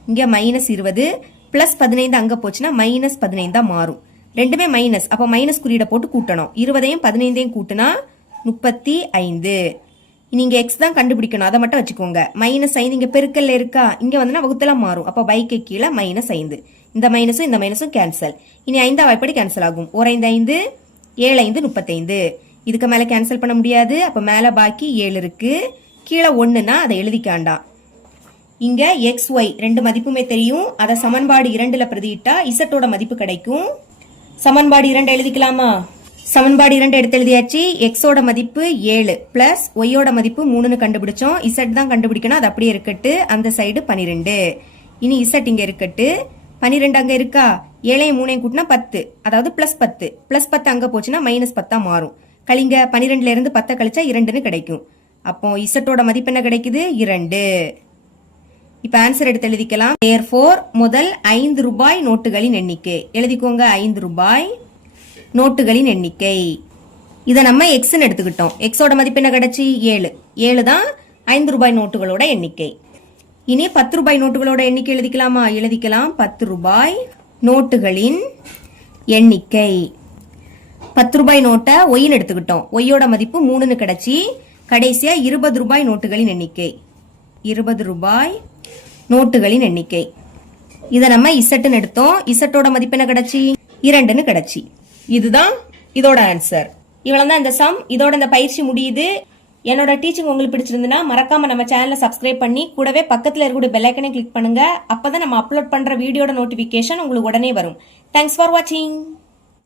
இங்க -20 பிளஸ் 15 அங்க போச்சுன்னா -15 மாறும். ரெண்டுமே மைனஸ். அப்போ மைனஸ் குறியீட போட்டு கூட்டணும். 20ஐயும் 15ஐயும் கூட்டினா 35. நீங்க எக்ஸ் தான் கண்டுபிடிக்கணும். அதை மட்டும் வச்சுக்கோங்க. -5 இங்க பெருக்கல்ல இருக்கா, இங்க வந்துன்னா வகுத்தலாம் மாறும். அப்போ பைக்கு கீழே -5. இந்த மைனஸும் கேன்சல். இனி 5ஆம் வாய்ப்பாடு கேன்சல் ஆகும். ஓர் 5 5 7 5 35. இதுக்கு மேல கேன்சல் பண்ண முடியாது. அப்ப மேல பாக்கி 7 இருக்கு. கீழே 1னா அதை எழுதிக்காண்டாம். இங்க எக்ஸ் ஒய் ரெண்டு மதிப்புமே தெரியும். அதை சமன்பாடு 2ல பிரதியிட்டா இசட்டோட மதிப்பு கிடைக்கும். சமன்பாடு 2 எழுதிக்கலாமா? சமன்பாடு 2 எடுத்து எழுதியாச்சு. எக்ஸோட மதிப்பு 7 பிளஸ் ஒய்யோட மதிப்பு 3ன்னு கண்டுபிடிச்சோம். இசட் தான் கண்டுபிடிக்கணும். அது அப்படியே இருக்கட்டு. அந்த சைடு 12. இனி இசட் இங்க இருக்கட்டு. 12 அங்க இருக்கா, 7ஐயும் 3ஐயும் கூட்டினா 10. அதாவது பிளஸ் 10. பிளஸ் 10 அங்க போச்சுன்னா -10 மாறும். கழிங்க. 12ல இருந்து 10 கழிச்சா 2ன்னு கிடைக்கும். அப்போ இசட்டோட மதிப்பு என்ன கிடைக்குது? 2. இப்ப ஆன்சர் எடுத்து எழுதிக்கலாம். therefore முதல் 5 ரூபாய் நோட்டுகளின் எண்ணிக்கை எழுதிக்கோங்க. 5 ரூபாய் நோட்டுகளின் எண்ணிக்கை. இதை நம்ம எக்ஸ்ன்னு எடுத்துக்கிட்டோம். எக்ஸோட மதிப்பு என்ன கிடைச்சி? 7. 7 தான் 5 ரூபாய் நோட்டுகளோட எண்ணிக்கை. இனி 10 ரூபாய் நோட்டுகளோட எண்ணிக்கை எழுதிக்கலாமா? எழுதிக்கலாம். 10 ரூபாய் நோட்டுகளின் எண்ணிக்கை. 10 ரூபாய் நோட்டை ஒய்ன்னு எடுத்துக்கிட்டோம். ஒய்யோட மதிப்பு 3ன்னு கிடைச்சி. கடைசியா 20 ரூபாய் நோட்டுகளின் எண்ணிக்கை. 20 ரூபாய் நோட்டுகளின் எண்ணிக்கை. இதை நம்ம இசட்டுன்னு எடுத்தோம். இசட்டோட மதிப்பு என்ன கிடைச்சி? 2ன்னு கிடைச்சி. இதுதான் இதோட ஆன்சர். இவ்வளவுதான் இந்த சம். இதோட இந்த பயிற்சி முடியுது. என்னோட டீச்சிங் உங்களுக்கு பிடிச்சிருந்துன்னா மறக்காம நம்ம சேனலை சப்ஸ்கிரைப் பண்ணி கூடவே பக்கத்துல இருக்கக்கூடிய பெல் ஐக்கனை கிளிக் பண்ணுங்க. அப்பதான் நம்ம அப்லோட் பண்ற வீடியோட நோட்டிபிகேஷன் உங்களுக்கு உடனே வரும். தேங்க்ஸ் ஃபார் வாட்சிங்.